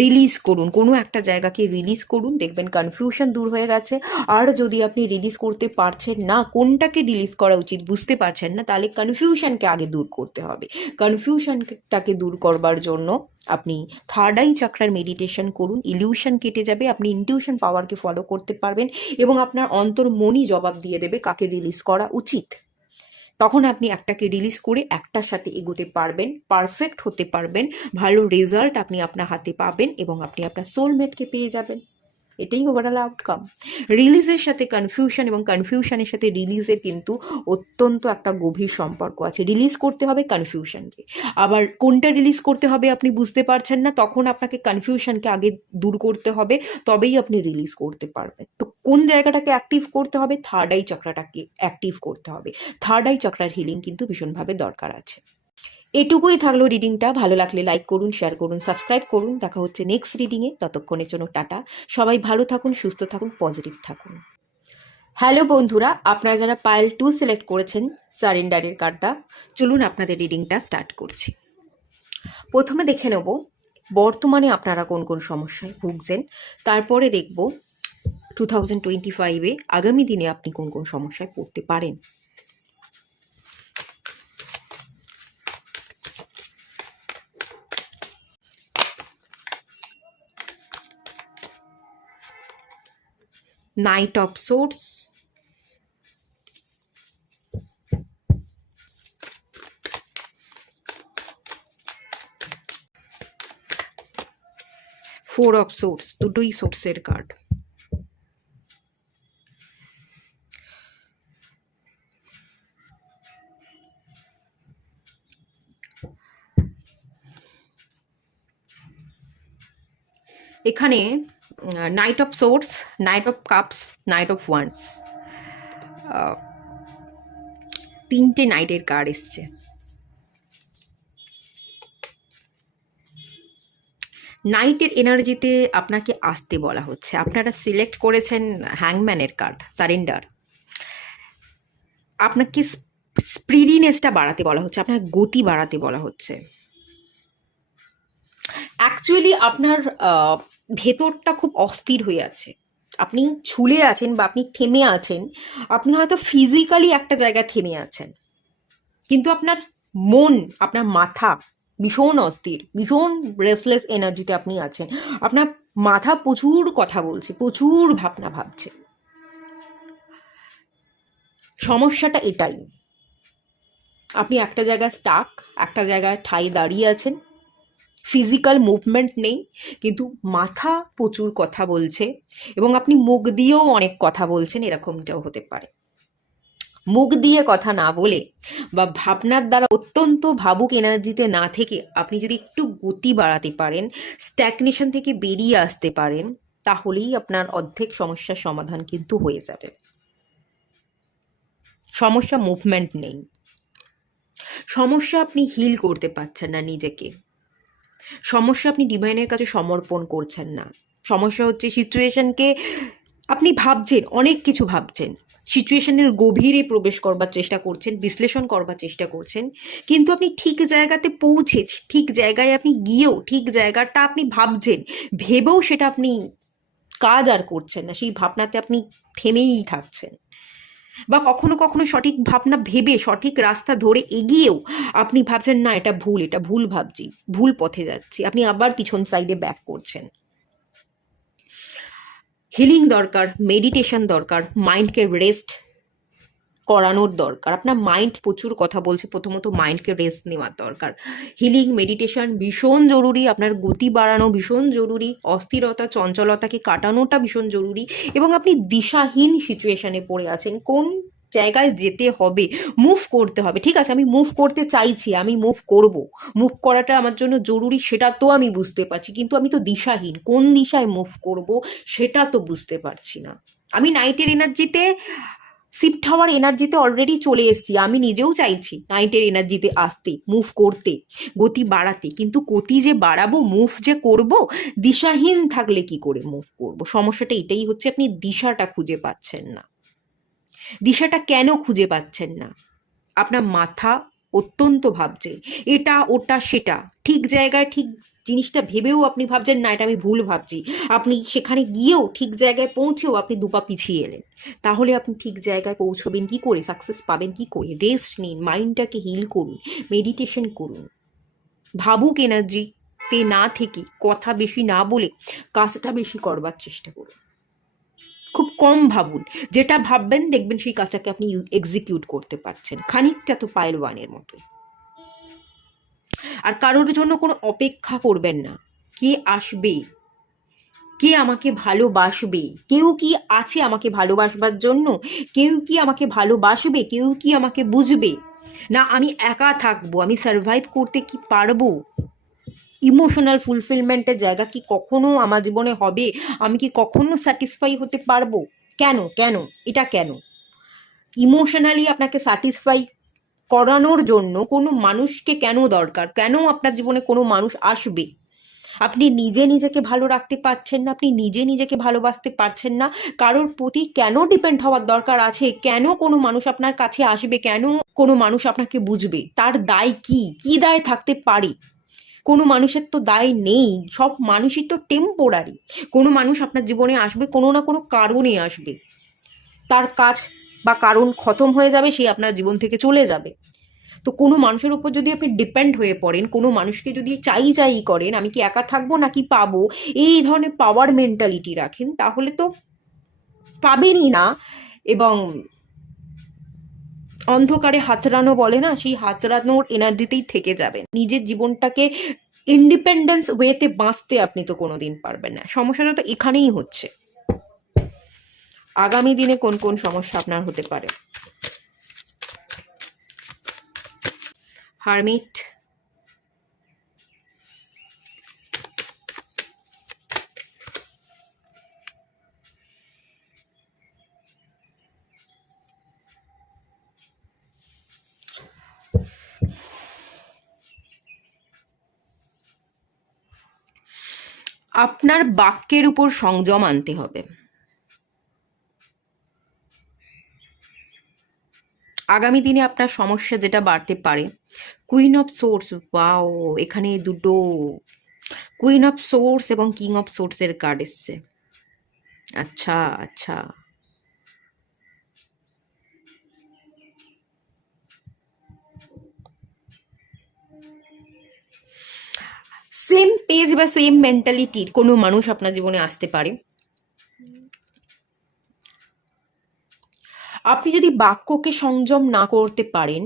রিলিজ করুন, কোনো একটা জায়গাকে রিলিজ করুন, দেখবেন কনফিউশন দূর হয়ে গেছে। আর যদি আপনি রিলিজ করতে পারছেন না, কোনটাকে রিলিজ করা উচিত বুঝতে পারছেন না, তাহলে কনফিউশনকে আগে দূর করতে হবে। কনফিউশনটাকে দূর করবার জন্য আপনি থার্ড আই চাকরার মেডিটেশন করুন, ইলিউশন কেটে যাবে, আপনি ইনটিউশন পাওয়ারকে ফলো করতে পারবেন, এবং আপনার অন্তর্মনই জবাব দিয়ে দেবে কাকে রিলিজ করা উচিত। তখন আপনি একটাকে রিলিজ করে একটার সাথে এগোতে পারবেন, পারফেক্ট হতে পারবেন, ভালো রেজাল্ট আপনি আপনার হাতে পাবেন, এবং আপনি আপনার সোলমেটকে পেয়ে যাবেন। এটাই ওভারঅল আউটকাম। রিলিজের সাথে কনফিউশন এবং কনফিউশনের সাথে রিলিজের কিন্তু অত্যন্ত একটা গভীর সম্পর্ক আছে। রিলিজ করতে হবে কনফিউশনকে, আবার কোনটা রিলিজ করতে হবে আপনি বুঝতে পারছেন না, তখন আপনাকে কনফিউশনকে আগে দূর করতে হবে, তবেই আপনি রিলিজ করতে পারবেন। তো কোন জায়গাটাকে অ্যাক্টিভ করতে হবে, থার্ড আই চক্রাটাকে অ্যাক্টিভ করতে হবে। থার্ড আই চক্রার হিলিং কিন্তু ভীষণভাবে দরকার আছে। এটুকুই থাকলো রিডিংটা। ভালো লাগলে লাইক করুন, শেয়ার করুন, সাবস্ক্রাইব করুন। দেখা হচ্ছে নেক্সট রিডিংয়ে, ততক্ষণের জন্য টাটা। সবাই ভালো থাকুন, সুস্থ থাকুন, পজিটিভ থাকুন। হ্যালো বন্ধুরা, আপনারা যারা পাইল 2 সিলেক্ট করেছেন সারেন্ডারের কার্ডটা, চলুন আপনাদের রিডিংটা স্টার্ট করছি। প্রথমে দেখে নেব বর্তমানে আপনারা কোন কোন সমস্যায় ভুগছেন, তারপরে দেখব 2025-এ আগামী দিনে আপনি কোন কোন সমস্যায় পড়তে পারেন। Knight of Swords, Four of Swords, দুটোই সোর্সের কার্ড। এখানে night of swords, night of cups, night of wands, তিনটে নাইটের কার্ড এসছে। নাইটের এনার্জিতে আপনাকে আসতে বলা হচ্ছে। আপনারা সিলেক্ট করেছেন হ্যাংম্যানের কার্ড, সারেন্ডার। আপনাকে স্পিডিনেসটা বাড়াতে বলা হচ্ছে, আপনার গতি বাড়াতে বলা হচ্ছে। অ্যাকচুয়ালি আপনার ভেতরটা খুব অস্থির হয়ে আছে, আপনি ঝুলে আছেন বা আপনি থেমে আছেন, আপনি হয়তো ফিজিক্যালি একটা জায়গায় থেমে আছেন, কিন্তু আপনার মন, আপনার মাথা ভীষণ অস্থির, ভীষণ রেসলেস এনার্জিতে আপনি আছেন। আপনার মাথা প্রচুর কথা বলছে, প্রচুর ভাবনা ভাবছে। সমস্যাটা এটাই, আপনি একটা জায়গায় স্টাক, একটা জায়গায় ঠাই দাঁড়িয়ে আছেন, ফিজিক্যাল মুভমেন্ট নেই, কিন্তু মাথা প্রচুর কথা বলছে, এবং আপনি মুখ দিয়েও অনেক কথা বলছেন, এরকমটাও হতে পারে। মুখ দিয়ে কথা না বলে বা ভাবনার দ্বারা অত্যন্ত ভাবুক এনার্জিতে না থেকে আপনি যদি একটু গতি বাড়াতে পারেন, স্ট্যাগনেশন থেকে বেরিয়ে আসতে পারেন, তাহলেই আপনার অর্ধেক সমস্যার সমাধান কিন্তু হয়ে যাবে। সমস্যা মুভমেন্ট নেই, সমস্যা আপনি হিল করতে পারছেন না নিজেকে, সমস্যা আপনি ডিভাইনের কাছে সমর্পণ করছেন না। সমস্যা হচ্ছে সিচুয়েশনকে আপনি ভাবছেন, অনেক কিছু ভাবছেন, সিচুয়েশনের গভীরে প্রবেশ করবার চেষ্টা করছেন, বিশ্লেষণ করবার চেষ্টা করছেন, কিন্তু আপনি ঠিক জায়গাতে পৌঁছে, ঠিক জায়গায় আপনি গিয়েও ঠিক জায়গাটা আপনি ভাবছেন, ভেবেও সেটা আপনি কাজ আর করছেন না, সেই ভাবনাতে আপনি থেমেই থাকছেন। বা কখনো কখনো সঠিক ভাবনা ভেবে সঠিক রাস্তা ধরে এগিয়েও আপনি ভাবছেন না এটা ভুল ভাবছি, ভুল পথে যাচ্ছি, আপনি আবার পিছন সাইডে ব্যাক করছেন। হিলিং দরকার, মেডিটেশন দরকার, মাইন্ডকে রেস্ট করানোর দরকার। আপনার মাইন্ড প্রচুর কথা বলছে, প্রথমত মাইন্ডকে রেস্ট নেওয়ার দরকার। হিলিং মেডিটেশন ভীষণ জরুরি, আপনার গতি বাড়ানো ভীষণ জরুরি, অস্থিরতা চঞ্চলতাকে কাটানোটা ভীষণ জরুরি। এবং আপনি দিশাহীন সিচুয়েশনে পড়ে আছেন, কোন জায়গায় যেতে হবে, মুভ করতে হবে, ঠিক আছে আমি মুভ করতে চাইছি, আমি মুভ করব, মুভ করাটা আমার জন্য জরুরি সেটা তো আমি বুঝতে পারছি, কিন্তু আমি তো দিশাহীন, কোন দিশায় মুভ করব সেটা তো বুঝতে পারছি না। আমি নাইটের এনার্জিতে শিফট হওয়ার এনার্জিতে অলরেডি চলে এসেছি, আমি নিজেও চাইছি নাইটের এনার্জিতে আসতে, মুভ করতে, গতি বাড়াতে, কিন্তু গতি যে বাড়াবো, মুভ যে করব, দিশাহীন থাকলে কি করে মুভ করব? সমস্যাটা এটাই হচ্ছে, আপনি দিশাটা খুঁজে পাচ্ছেন না। দিশাটা কেন খুঁজে পাচ্ছেন না? আপনার মাথা অত্যন্ত ভাবছে এটা ওটা সেটা, ঠিক জায়গায় ঠিক জিনিসটা ভেবেও আপনি ভাবছেন না এটা আমি ভুল ভাবছি, আপনি সেখানে গিয়েও ঠিক জায়গায় পৌঁছেও আপনি দুপা পিছিয়ে এলেন। তাহলে আপনি ঠিক জায়গায় পৌঁছবেন কি করে, সাকসেস পাবেন কি করে? রেস্ট নিন, মাইন্ডটাকে হিল করুন, মেডিটেশন করুন, ভাবুক এনার্জিতে না থেকে, কথা বেশি না বলে কাজটা বেশি করবার চেষ্টা করুন। খুব কম ভাবুন, যেটা ভাববেন দেখবেন সেই কাজটাকে আপনি এক্সিকিউট করতে পারছেন, খানিকটা তো পাইল ওয়ানের মতোই। আর কারোর জন্য কোনো অপেক্ষা করবেন না, কে আসবে, কে আমাকে ভালোবাসবে, কেউ কি আছে আমাকে ভালোবাসবার জন্য, কেউ কি আমাকে ভালোবাসবে, কেউ কি আমাকে বুঝবে, না আমি একা থাকবো, আমি সার্ভাইভ করতে কি পারবো, ইমোশনাল ফুলফিলমেন্টের জায়গা কি কখনো আমার জীবনে হবে, আমি কি কখনো স্যাটিসফাই হতে পারবো? কেন কেন এটা কেন? ইমোশনালি আপনাকে স্যাটিসফাই করানোর জন্য কোনো মানুষকে কেন দরকার, কেন আপনার জীবনে কোনো মানুষ আসবে? আপনি নিজে নিজেকে ভালো রাখতে পারছেন না, আপনি নিজে নিজেকে ভালোবাসতে পারছেন না, কারোর প্রতি কেন ডিপেন্ড হওয়ার দরকার আছে? কেন কোনো মানুষ আপনার কাছে আসবে, কেন কোনো মানুষ আপনাকে বুঝবে? তার দায় কি, কি দায় থাকতে পারে? কোনো মানুষের তো দায় নেই, সব মানুষই তো টেম্পোরারি। কোনো মানুষ আপনার জীবনে আসবে কোনো না কোনো কারণে আসবে, তার কাজ বা কারণ খতম হয়ে যাবে, সে আপনার জীবন থেকে চলে যাবে। তো কোনো মানুষের উপর যদি আপনি ডিপেন্ড হয়ে পড়েন, কোনো মানুষকে যদি চাই করেন, আমি কি একা থাকবো নাকি পাবো, এই ধরনের পাওয়ার মেন্টালিটি রাখেন, তাহলে তো পাবেনই না। এবং অন্ধকারে হাতড়ানো বলে না, সেই হাতড়ানোর এনার্জিতেই থেকে যাবেন। নিজের জীবনটাকে ইন্ডিপেন্ডেন্স ওয়েতে বাঁচতে আপনি তো কোনোদিন পারবেন না। সমস্যাটা তো এখানেই হচ্ছে। আগামী দিনে কোন কোন সমস্যা আপনার হতে পারে? হারমিট, আপনার বাক্যের উপর সংযম আনতে হবে। আগামী দিনে আপনার সমস্যা যেটা বাড়তে পারে, কুইন অফ সোর্স, ওয়াও, এখানে দুটো কুইন অফ সোর্স এবং কিং অফ সোর্সের কার্ড এসছে। আচ্ছা আচ্ছা, সেম পেজ বা সেম মেন্টালিটির কোনো মানুষ আপনার জীবনে আসতে পারে। আপনি যদি বাক্যকে সংযম না করতে পারেন,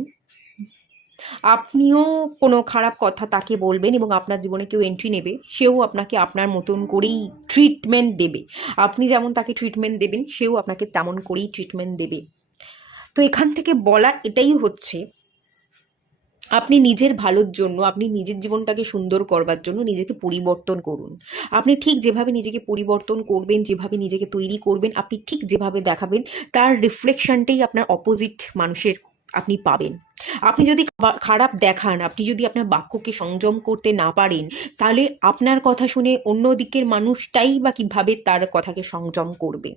আপনিও কোনো খারাপ কথা তাকে বলবেন এবং আপনার জীবনে কেউ এন্ট্রি নেবে, সেও আপনাকে আপনার মতন করেই ট্রিটমেন্ট দেবে। আপনি যেমন তাকে ট্রিটমেন্ট দেবেন, সেও আপনাকে তেমন করেই ট্রিটমেন্ট দেবে। তো এখান থেকে বলা এটাই হচ্ছে, আপনি নিজের ভালোর জন্য, আপনি নিজের জীবনটাকে সুন্দর করবার জন্য নিজেকে পরিবর্তন করুন। আপনি ঠিক যেভাবে নিজেকে পরিবর্তন করবেন, যেভাবে নিজেকে তৈরি করবেন, আপনি ঠিক যেভাবে দেখাবেন, তার রিফ্লেকশনটাই আপনার অপোজিট মানুষের আপনি পাবেন। আপনি যদি খারাপ দেখান, আপনি যদি আপনার বাক্যকে সংযম করতে না পারেন, তাহলে আপনার কথা শুনে অন্য দিকের মানুষটাই বা কিভাবে তার কথাকে সংযম করবে,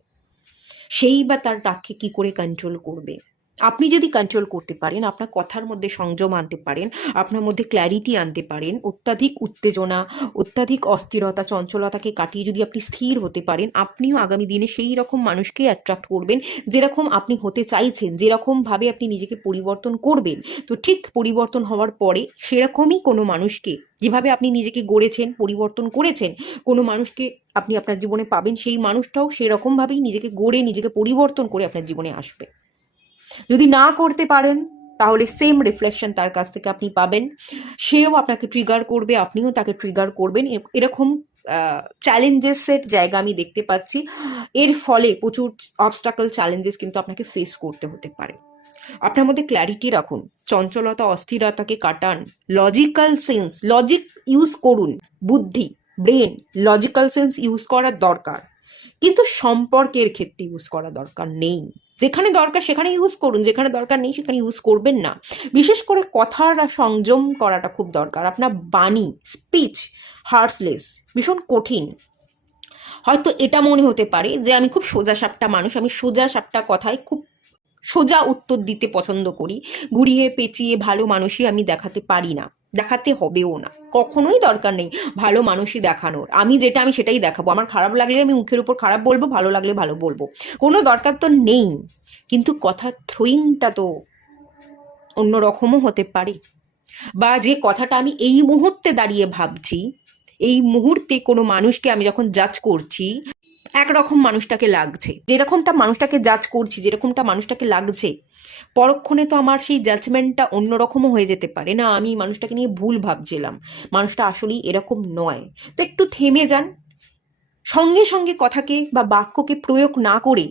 সেই বা তার রাগকে কি করে কন্ট্রোল করবে? আপনি যদি কন্ট্রোল করতে পারেন, আপনার কথার মধ্যে সংযম আনতে পারেন, আপনার মধ্যে ক্ল্যারিটি আনতে পারেন, অত্যাধিক উত্তেজনা, অত্যাধিক অস্থিরতা, চঞ্চলতাকে কাটিয়ে যদি আপনি স্থির হতে পারেন, আপনিও আগামী দিনে সেই রকম মানুষকে অ্যাট্রাক্ট করবেন যেরকম আপনি হতে চাইছেন, যেরকমভাবে আপনি নিজেকে পরিবর্তন করবেন। তো ঠিক পরিবর্তন হওয়ার পরে সেরকমই কোনো মানুষকে, যেভাবে আপনি নিজেকে গড়েছেন, পরিবর্তন করেছেন, কোনো মানুষকে আপনি আপনার জীবনে পাবেন, সেই মানুষটাও সেরকমভাবেই নিজেকে গড়ে, নিজেকে পরিবর্তন করে আপনার জীবনে আসবে। যদি না করতে পারেন তাহলে সেম রিফ্লেকশন তার কাছ থেকে আপনি পাবেন, সেও আপনাকে ট্রিগার করবে, আপনিও তাকে ট্রিগার করবেন। এরকম চ্যালেঞ্জেসের জায়গা আমি দেখতে পাচ্ছি। এর ফলে প্রচুর অবস্টাকল, চ্যালেঞ্জেস কিন্তু আপনাকে ফেস করতে হতে পারে। আপনার মধ্যে ক্ল্যারিটি রাখুন, চঞ্চলতা, অস্থিরতাকে কাটান, লজিক্যাল সেন্স, লজিক ইউজ করুন, বুদ্ধি, ব্রেন, লজিক্যাল সেন্স ইউজ করার দরকার, কিন্তু সম্পর্কের ক্ষেত্রে ইউজ করা দরকার নেই। যেখানে দরকার সেখানে ইউজ করুন, যেখানে দরকার নেই সেখানে ইউজ করবেন না। বিশেষ করে কথার সংযম করাটা খুব দরকার। আপনার বাণী, স্পিচ হার্সলেস, ভীষণ কঠিন। হয়তো এটা মনে হতে পারে যে আমি খুব সোজা সাপটা মানুষ, আমি সোজা সাপটা কথায় খুব সোজা উত্তর দিতে পছন্দ করি, ঘুরিয়ে পেঁচিয়ে ভালো মানুষই আমি দেখাতে পারি না, দেখাতে হবেও না, কখনোই দরকার নেই ভালো মানুষই দেখানোর। আমি যেটা আমি সেটাই দেখাবো। আমার খারাপ লাগলে আমি মুখের উপর খারাপ বলবো, ভালো লাগলে ভালো বলবো, কোনো দরকার তো নেই। কিন্তু কথা থ্রোয়িংটা তো অন্যরকমও হতে পারে। বা যে কথাটা আমি এই মুহূর্তে দাঁড়িয়ে ভাবছি, এই মুহূর্তে কোনো মানুষকে আমি যখন জাজ করছি, একরকম মানুষটাকে লাগছে, যেরকমটা মানুষটাকে জাজ করছি, যেরকমটা মানুষটাকে লাগছে, পরক্ষণে তো আমার সেই জাজমেন্টটা অন্যরকমও হয়ে যেতে পারে না, আমি মানুষটাকে নিয়ে ভুল ভাবছিলাম, মানুষটা আসলেই এরকম নয়। তো একটু থেমে যান, সঙ্গে সঙ্গে কথাকে বা বাক্যকে প্রয়োগ না করে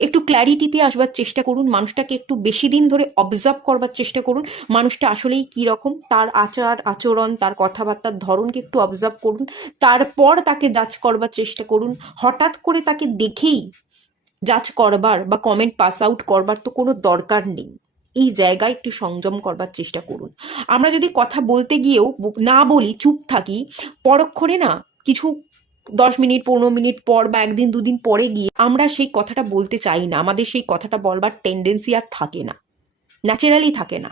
একটু ক্ল্যারিটিতে আসবার চেষ্টা করুন, মানুষটাকে একটু বেশি দিন ধরে অবজার্ভ করবার চেষ্টা করুন, মানুষটা আসলেই কী রকম, তার আচার আচরণ, তার কথাবার্তার ধরনকে একটু অবজার্ভ করুন, তারপর তাকে জাজ করবার চেষ্টা করুন। হঠাৎ করে তাকে দেখেই জাজ করবার বা কমেন্ট পাস আউট করবার তো কোনো দরকার নেই। এই জায়গায় একটু সংযম করবার চেষ্টা করুন। আমরা যদি কথা বলতে গিয়েও না বলি, চুপ থাকি, পরক্ষণে না কিছু 10 মিনিট 15 মিনিট পর বা একদিন দুদিন পরে গিয়ে আমরা সেই কথাটা বলতে চাই না, আমাদের সেই কথাটা বলবার টেন্ডেন্সি আর থাকে না, ন্যাচারালি থাকে না।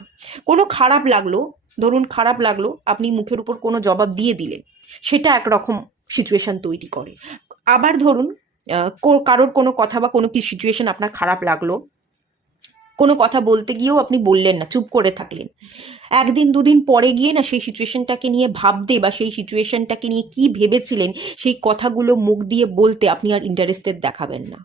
কোনো খারাপ লাগলো, ধরুন খারাপ লাগলো, আপনি মুখের উপর কোনো জবাব দিয়ে দিলেন, সেটা একরকম সিচুয়েশন তৈরি করে। আবার ধরুন কারোর কোনো কথা বা কোনো কি সিচুয়েশন আপনার খারাপ লাগলো, কোনো কথা বলতে গিয়েও আপনি বললেন না, চুপ করে থাকলেন, একদিন দুদিন পরে গিয়ে না সেই সিচুয়েশনটাকে নিয়ে ভাবতে বা সেই সিচুয়েশনটাকে নিয়ে কি ভেবেছিলেন সেই কথাগুলো মুখ দিয়ে বলতে আপনি আর ইন্টারেস্টেড দেখাবেন না।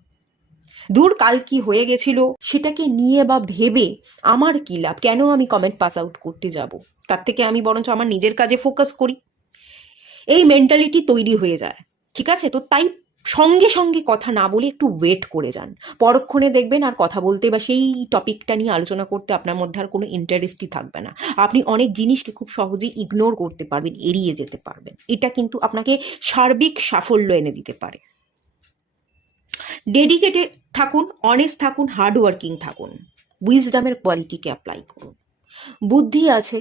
দূর কাল কি হয়ে গেছিল সেটাকে নিয়ে বা ভেবে আমার কি লাভ, কেন আমি কমেন্ট পাস আউট করতে যাব, তার থেকে আমি বরঞ্চ আমার নিজের কাজে ফোকাস করি। এই মেন্টালিটি তৈরি হয়ে যায়, ঠিক আছে? তো তাই সঙ্গে সঙ্গে কথা না বলে একটু ওয়েট করে যান, পরক্ষণে দেখবেন আর কথা বলতে বা সেই টপিকটা নিয়ে আলোচনা করতে আপনার মধ্যে আর কোনো ইন্টারেস্টই থাকবে না। আপনি অনেক জিনিসকে খুব সহজেই ইগনোর করতে পারবেন, এড়িয়ে যেতে পারবেন। এটা কিন্তু আপনাকে সার্বিক সাফল্য এনে দিতে পারে। ডেডিকেটেড থাকুন, অনেস্ট থাকুন, হার্ডওয়ার্কিং থাকুন, উইজডমের কোয়ালিটিকে অ্যাপ্লাই করুন। বুদ্ধি আছে,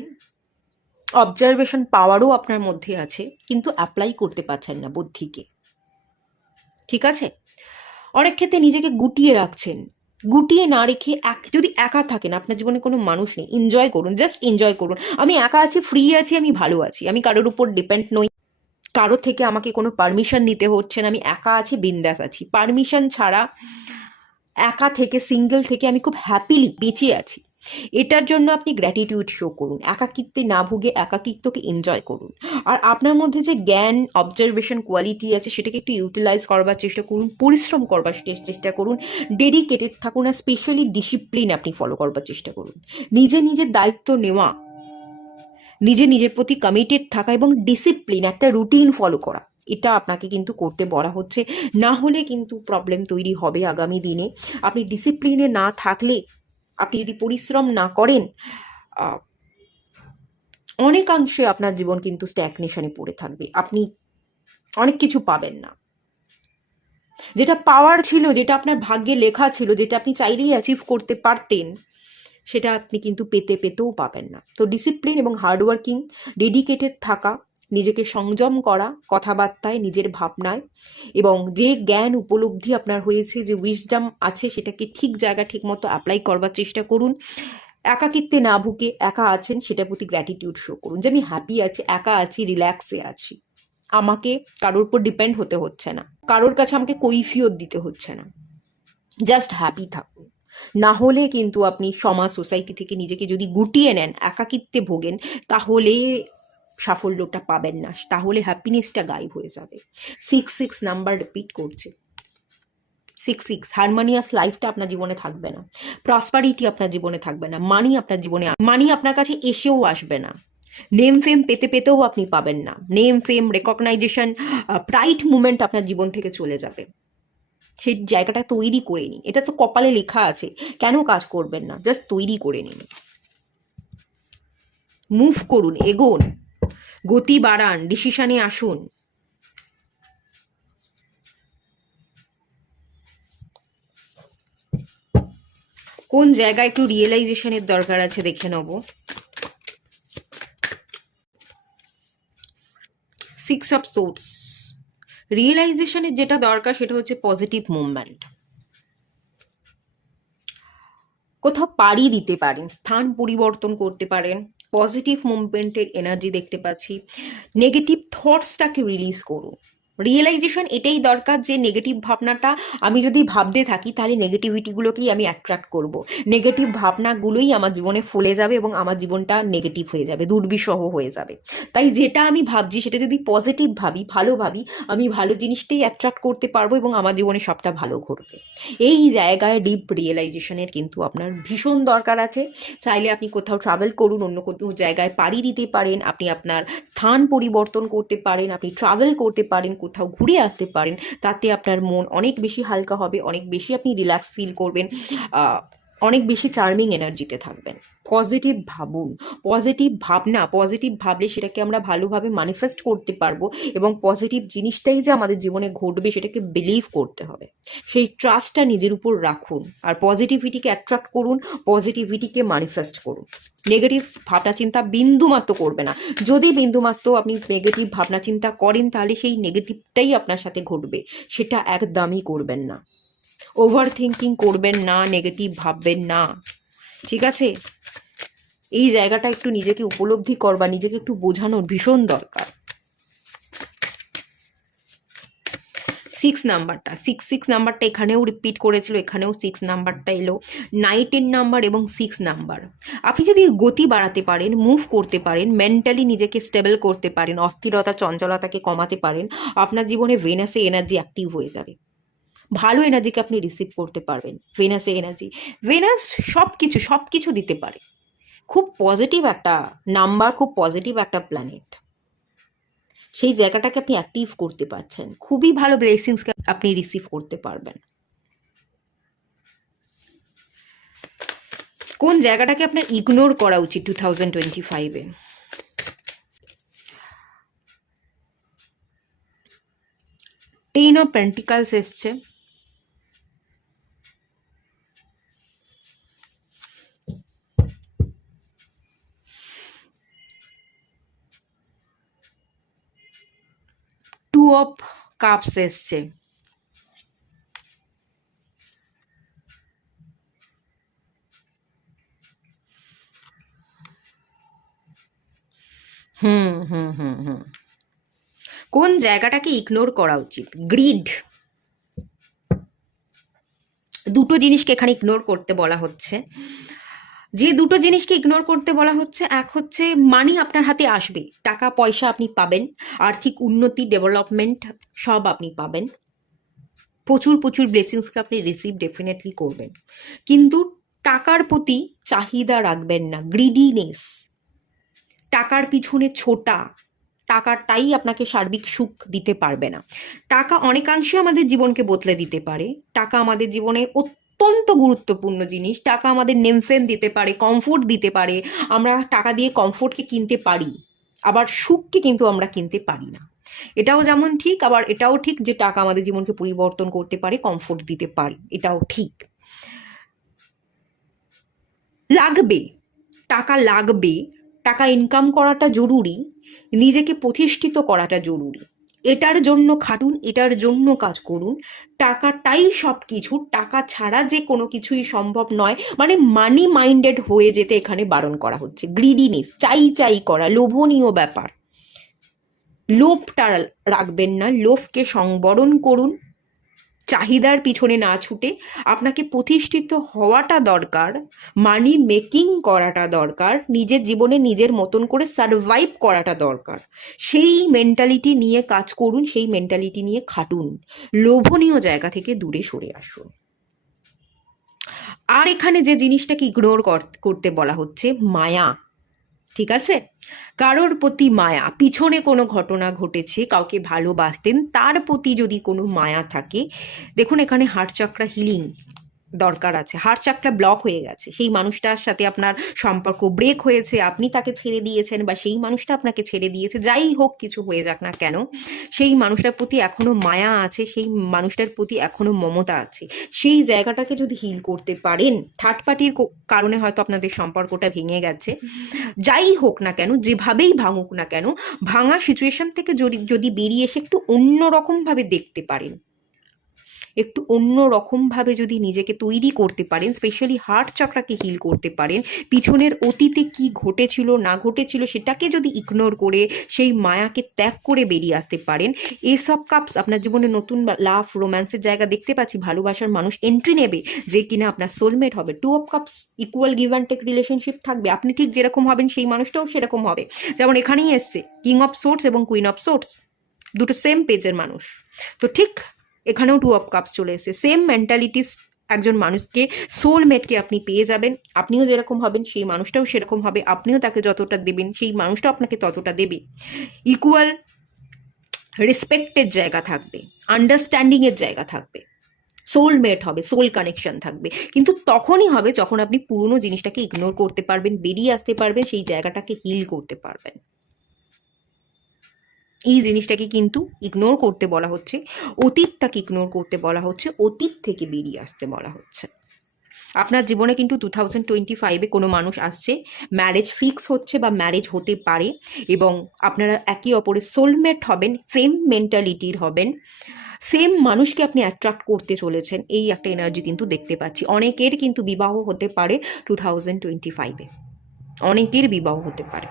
অবজারভেশন পাওয়ারও আপনার মধ্যে আছে, কিন্তু অ্যাপ্লাই করতে পারছেন না বুদ্ধিকে, ঠিক আছে? অনেক ক্ষেত্রে নিজেকে গুটিয়ে রাখছেন, গুটিয়ে না রেখে যদি একা থাকেন, আপনার জীবনে কোনো মানুষ নেই, এনজয় করুন, জাস্ট এনজয় করুন। আমি একা আছি, ফ্রি আছি, আমি ভালো আছি, আমি কারোর উপর ডিপেন্ড নই, কারো থেকে আমাকে কোনো পারমিশন নিতে হচ্ছে না, আমি একা আছি, বিন্দাস আছি, পারমিশন ছাড়া একা থেকে, সিঙ্গেল থেকে আমি খুব হ্যাপিলি বেঁচে আছি। এটার জন্য আপনি গ্র্যাটিটিউড শো করুন, একাকিত্বে না ভুগে একাকিত্বকে এনজয় করুন। আর আপনার মধ্যে যে জ্ঞান, অবজারভেশন কোয়ালিটি আছে সেটাকে একটু ইউটিলাইজ করবার চেষ্টা করুন, পরিশ্রম করবার চেষ্টা করুন, ডেডিকেটেড থাকুন, আর স্পেশালি ডিসিপ্লিন আপনি ফলো করবার চেষ্টা করুন। নিজের দায়িত্ব নেওয়া, নিজের প্রতি কমিটেড থাকা এবং ডিসিপ্লিন, একটা রুটিন ফলো করা, এটা আপনাকে কিন্তু করতে বলা হচ্ছে। না হলে কিন্তু প্রবলেম তৈরি হবে আগামী দিনে। আপনি ডিসিপ্লিনে না থাকলে, আপনি যদি পরিশ্রম না করেন, অনেকাংশে আপনার জীবন কিন্তু স্ট্যাগনেশনে পড়ে থাকবে, আপনি অনেক কিছু পাবেন না। যেটা পাওয়ার ছিল, যেটা আপনার ভাগ্যে লেখা ছিল, যেটা আপনি চাইলেই অ্যাচিভ করতে পারতেন, সেটা আপনি কিন্তু পেতেও পাবেন না। তো ডিসিপ্লিন এবং হার্ডওয়ার্কিং, ডেডিকেটেড থাকা, নিজেকে সংযম করা কথাবার্তায়, নিজের ভাবনায়, এবং যে জ্ঞান উপলব্ধি আপনার হয়েছে, যে উইজডম আছে, সেটাকে ঠিক জায়গা ঠিক মতো অ্যাপ্লাই করবার চেষ্টা করুন। একাকিত্বে না ভুগে, একা আছেন সেটার প্রতি গ্র্যাটিটিউড শো করুন, যে আমি হ্যাপি আছি, একা আছি, রিল্যাক্সে আছি, আমাকে কারোর উপর ডিপেন্ড হতে হচ্ছে না, কারোর কাছে আমাকে কৈফিয়ত দিতে হচ্ছে না, জাস্ট হ্যাপি থাকুন। না হলে কিন্তু আপনি সমাজ সোসাইটি থেকে নিজেকে যদি গুটিয়ে নেন, একাকিত্বে ভোগেন, তাহলে সাফল্যটা পাবেন না, তাহলে হ্যাপিনেসটা গায়েব হয়ে যাবে। 6 নাম্বার রিপিট করছে, 6 হারমোনিয়াস লাইফটা আপনার জীবনে থাকবে না, প্রসপারিটি আপনার জীবনে থাকবে না, মানি আপনার জীবনে, মানি আপনার কাছে এসেও আসবে না, নেম ফেম পেতে পেতেও আপনি পাবেন না, নেম ফেম, রেকগনাইজেশন, প্রাইড মুভমেন্ট আপনার জীবন থেকে চলে যাবে। সেই জায়গাটা তৈরি করে নিন, এটা তো কপালে লেখা আছে, কেন কাজ করবেন না, জাস্ট তৈরি করে নিন, মুভ করুন, এগোন, গতি বাড়ান, ডিসিশনে আসুন। কোন জায়গায় একটু রিয়েলাইজেশনের দরকার আছে দেখে নেব। 6 অফ সোর্স, রিয়েলাইজেশনের যেটা দরকার সেটা হচ্ছে পজিটিভ মুভমেন্ট। কোথাও পাড়ি দিতে পারেন, স্থান পরিবর্তন করতে পারেন, পজিটিভ মুভমেন্টের এনার্জি দেখতে পাচ্ছি। নেগেটিভ থটসটাকে রিলিজ করুন। রিয়েলাইজেশন এটাই দরকার যে নেগেটিভ ভাবনাটা আমি যদি ভাবতে থাকি, তাহলে নেগেটিভিটিগুলোকেই আমি অ্যাট্রাক্ট করব, নেগেটিভ ভাবনাগুলোই আমার জীবনে ফলে যাবে এবং আমার জীবনটা নেগেটিভ হয়ে যাবে, দুর্বিষহ হয়ে যাবে। তাই যেটা আমি ভাবছি সেটা যদি পজিটিভ ভাবি, ভালো ভাবি, আমি ভালো জিনিসটাই অ্যাট্রাক্ট করতে পারবো এবং আমার জীবনে সবটা ভালো ঘটবে। এই জায়গায় ডিপ রিয়েলাইজেশনের কিন্তু আপনার ভীষণ দরকার আছে। চাইলে আপনি কোথাও ট্রাভেল করুন, অন্য কোথাও জায়গায় পাড়ি দিতে পারেন, আপনি আপনার স্থান পরিবর্তন করতে পারেন, আপনি ট্রাভেল করতে পারেন, কোথাও ঘুরে আসতে পারেন। তাতে আপনার মন অনেক বেশি হালকা হবে, অনেক বেশি আপনি রিল্যাক্স ফিল করবেন, অনেক বেশি চার্মিং এনার্জিতে থাকবেন। পজিটিভ ভাবুন, পজিটিভ ভাবনা, পজিটিভ ভাবলে সেটাকে আমরা ভালোভাবে ম্যানিফেস্ট করতে পারবো এবং পজিটিভ জিনিসটাই যে আমাদের জীবনে ঘটবে সেটাকে বিলিভ করতে হবে। সেই ট্রাস্টটা নিজের উপর রাখুন আর পজিটিভিটিকে অ্যাট্রাক্ট করুন, পজিটিভিটিকে ম্যানিফেস্ট করুন। নেগেটিভ ভাবনা চিন্তা বিন্দুমাত্র করবে না। যদি বিন্দুমাত্র আপনি নেগেটিভ ভাবনা চিন্তা করেন, তাহলে সেই নেগেটিভটাই আপনার সাথে ঘটবে, সেটা একদমই করবেন না। ওভার থিঙ্কিং করবেন না, নেগেটিভ ভাববেন না, ঠিক আছে? এই জায়গাটা একটু নিজেকে উপলব্ধি করবা, নিজেকে একটু বোঝানোর ভীষণ দরকার। 6 নাম্বারটা, 6 নাম্বারটা এখানেও রিপিট করেছিল, এখানেও 6 নাম্বারটা এলো। 9 নাম্বার এবং 6 নাম্বার, আপনি যদি গতি বাড়াতে পারেন, মুভ করতে পারেন, মেন্টালি নিজেকে স্টেবল করতে পারেন, অস্থিরতা চঞ্চলতাকে কমাতে পারেন, আপনার জীবনে ভেনাসে এনার্জি অ্যাক্টিভ হয়ে যাবে, ভালো এনার্জিকে আপনি রিসিভ করতে পারবেন। ভেনাসে এনার্জি, ভেনাস সব কিছু দিতে পারে, খুব পজিটিভ একটা নাম্বার, খুব পজিটিভ একটা প্ল্যানেট। সেই জায়গাটাকে আপনি অ্যাক্টিভ করতে পারছেন, খুবই ভালো ব্লেসিংসকে আপনি রিসিভ করতে পারবেন। কোন জায়গাটাকে আপনার ইগনোর করা উচিত 2025-এ? টেন অফ পেন্টিকালস এসছে, টু অফ কাপস এসছে, হুম হুম হুম হুম কোন জায়গাটাকে ইগনোর করা উচিত? গ্রিড, দুটো জিনিসকে এখানে ইগনোর করতে বলা হচ্ছে। যে দুটো জিনিসকে ইগনোর করতে বলা হচ্ছে, এক হচ্ছে মানি আপনার হাতে আসবে, টাকা পয়সা আপনি পাবেন, আর্থিক উন্নতি, ডেভেলপমেন্ট সব আপনি পাবেন, প্রচুর প্রচুর ব্লেসিংসকে আপনি রিসিভ ডেফিনেটলি করবেন, কিন্তু টাকার প্রতি চাহিদা রাখবেন না, গ্রিডিনেস, টাকার পিছনে ছোটা, টাকাটাই আপনাকে সার্বিক সুখ দিতে পারবে না। টাকা অনেকাংশে আমাদের জীবনকে বদলে দিতে পারে, টাকা আমাদের জীবনে অত্যন্ত গুরুত্বপূর্ণ জিনিস, টাকা আমাদের নেমফেম দিতে পারে, কমফোর্ট দিতে পারে, আমরা টাকা দিয়ে কমফোর্টকে কিনতে পারি, আবার সুখকে কিন্তু আমরা কিনতে পারি না। এটাও যেমন ঠিক, আবার এটাও ঠিক যে টাকা আমাদের জীবনকে পরিবর্তন করতে পারে, কমফোর্ট দিতে পারে, এটাও ঠিক। লাগবে, টাকা লাগবে, টাকা ইনকাম করাটা জরুরি, নিজেকে প্রতিষ্ঠিত করাটা জরুরি। এটার জন্য খাটুন, এটার জন্য কাজ করুন। টাকাটাই সব কিছু, টাকা ছাড়া যে কোনো কিছুই সম্ভব নয়। মানে মানি মাইন্ডেড হয়ে যেতে এখানে বারণ করা হচ্ছে। গ্রিডিনেস, চাই চাই করা, লোভনীয় ব্যাপার, লোভটা রাখবেন না। লোভকে সংবরণ করুন, চাহিদার পিছনে না ছুটে আপনাকে প্রতিষ্ঠিত হওয়াটা দরকার, মানি মেকিং করাটা দরকার, নিজের জীবনে নিজের মতন করে সারভাইভ করাটা দরকার। সেই মেন্টালিটি নিয়ে কাজ করুন, সেই মেন্টালিটি নিয়ে খাটুন, লোভনীয় জায়গা থেকে দূরে সরে আসুন। আর এখানে যে জিনিসটাকে ইগনোর করতে বলা হচ্ছে, মায়া। ঠিক আছে, কারোর প্রতি মায়া, পিছনে কোনো ঘটনা ঘটেছে, কাউকে ভালোবাসতেন, তার প্রতি যদি কোনো মায়া থাকে, দেখুন এখানে হার্ট চক্রা হিলিং দরকার আছে। হার্ট চক্রা ব্লক হয়ে গেছে, সেই মানুষটার সাথে আপনার সম্পর্ক ব্রেক হয়েছে, আপনি তাকে ছেড়ে দিয়েছেন বা সেই মানুষটা আপনাকে ছেড়ে দিয়েছে, যাই হোক কিছু হয়ে যাক না কেন, সেই মানুষটার প্রতি এখনো মায়া আছে, সেই মানুষটার প্রতি এখনো মমতা আছে। সেই জায়গাটাকে যদি হিল করতে পারেন, থার্ড পার্টির কারণে হয়তো আপনাদের সম্পর্কটা ভেঙে গেছে, যাই হোক না কেন, যেভাবেই ভাঙুক না কেন, ভাঙা সিচুয়েশন থেকে যদি বেরিয়ে এসে একটু অন্যরকমভাবে দেখতে পারেন, একটু অন্য রকমভাবে যদি নিজেকে তৈরি করতে পারেন, স্পেশালি হার্ট চক্রাকে হিল করতে পারেন, পিছনের অতীতে কি ঘটেছিল না ঘটেছিল সেটাকে যদি ইগনোর করে সেই মায়াকে ত্যাগ করে বেরিয়ে আসতে পারেন, এসব কাপস আপনার জীবনে নতুন লাভ, রোম্যান্সের জায়গা দেখতে পাচ্ছি, ভালোবাসার মানুষ এন্ট্রি নেবে যে কিনা আপনার সোলমেট হবে। 2 of cups, equal give and take relationship থাকবে, আপনি ঠিক যেরকম হবেন সেই মানুষটাও সেরকম হবে। যেমন এখানেই এসছে কিং অফ সোর্স এবং কুইন অফ সোর্স, দুটো সেম পেজের মানুষ। তো ঠিক এখানেও 2 অফ কাপস চলে এসেছে। সেম মেন্টালিটিস একজন মানুষকে, সোলমেটকে আপনি পেয়ে যাবেন। আপনিও যেরকম হবেন সেই মানুষটাও সেরকম হবে, আপনিও তাকে যতটা দেবেন সেই মানুষটাও আপনাকে ততটা দেবে। ইকুয়াল রেসপেক্টের জায়গা থাকবে, আন্ডারস্ট্যান্ডিংয়ের জায়গা থাকবে, সোলমেট হবে, সোল কানেকশন থাকবে। কিন্তু তখনই হবে যখন আপনি পুরনো জিনিসটাকে ইগনোর করতে পারবেন, বেরিয়ে আসতে পারবেন, সেই জায়গাটাকে হিল করতে পারবেন। এই জিনিসটাকে কিন্তু ইগনোর করতে বলা হচ্ছে, অতীতটাকে ইগনোর করতে বলা হচ্ছে, অতীত থেকে বেরিয়ে আসতে বলা হচ্ছে। আপনার জীবনে কিন্তু 2025-এ কোনো মানুষ আসছে, ম্যারেজ ফিক্স হচ্ছে বা ম্যারেজ হতে পারে, এবং আপনারা একে অপরের সোলমেট হবেন, সেম মেন্টালিটির হবেন, সেম মানুষকে আপনি অ্যাট্রাক্ট করতে চলেছেন, এই একটা এনার্জি কিন্তু দেখতে পাচ্ছি। অনেকের কিন্তু বিবাহ হতে পারে 2025-এ, অনেকের বিবাহ হতে পারে।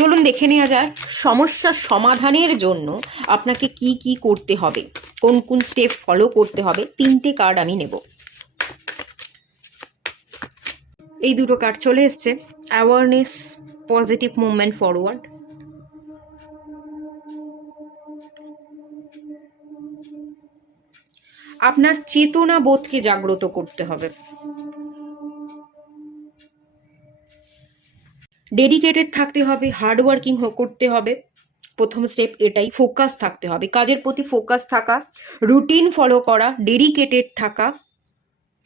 চলুন দেখে নেওয়া যাক সমস্যার সমাধানের জন্য আপনাকে কি কি করতে হবে, কোন কোন স্টেপ ফলো করতে হবে। 3টে কার্ড আমি নেব। এই দুটো কার্ড চলে এসছে, অ্যাওয়ারনেস, পজিটিভ মুভমেন্ট ফরওয়ার্ড। আপনার চেতনা বোধকে জাগ্রত করতে হবে, ডেডিকেটেড থাকতে হবে, হার্ডওয়ার্কিং করতে হবে। প্রথম স্টেপ এটাই, ফোকাস থাকতে হবে, কাজের প্রতি ফোকাস থাকা, রুটিন ফলো করা, ডেডিকেটেড থাকা,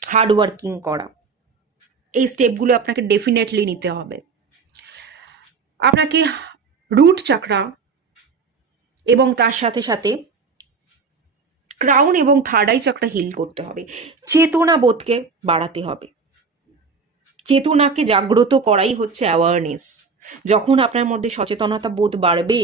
হার্ডওয়ার্কিং করা, এই স্টেপগুলো আপনাকে ডেফিনেটলি নিতে হবে। আপনাকে রুট চাকরা এবং তার সাথে সাথে ক্রাউন এবং থার্ড আই চাকরা হিল করতে হবে। চেতনা বোধকে বাড়াতে হবে, চেতনাকে জাগ্রত করাই হচ্ছে অ্যাওয়ারনেস। যখন আপনার মধ্যে সচেতনতা বোধ বাড়বে,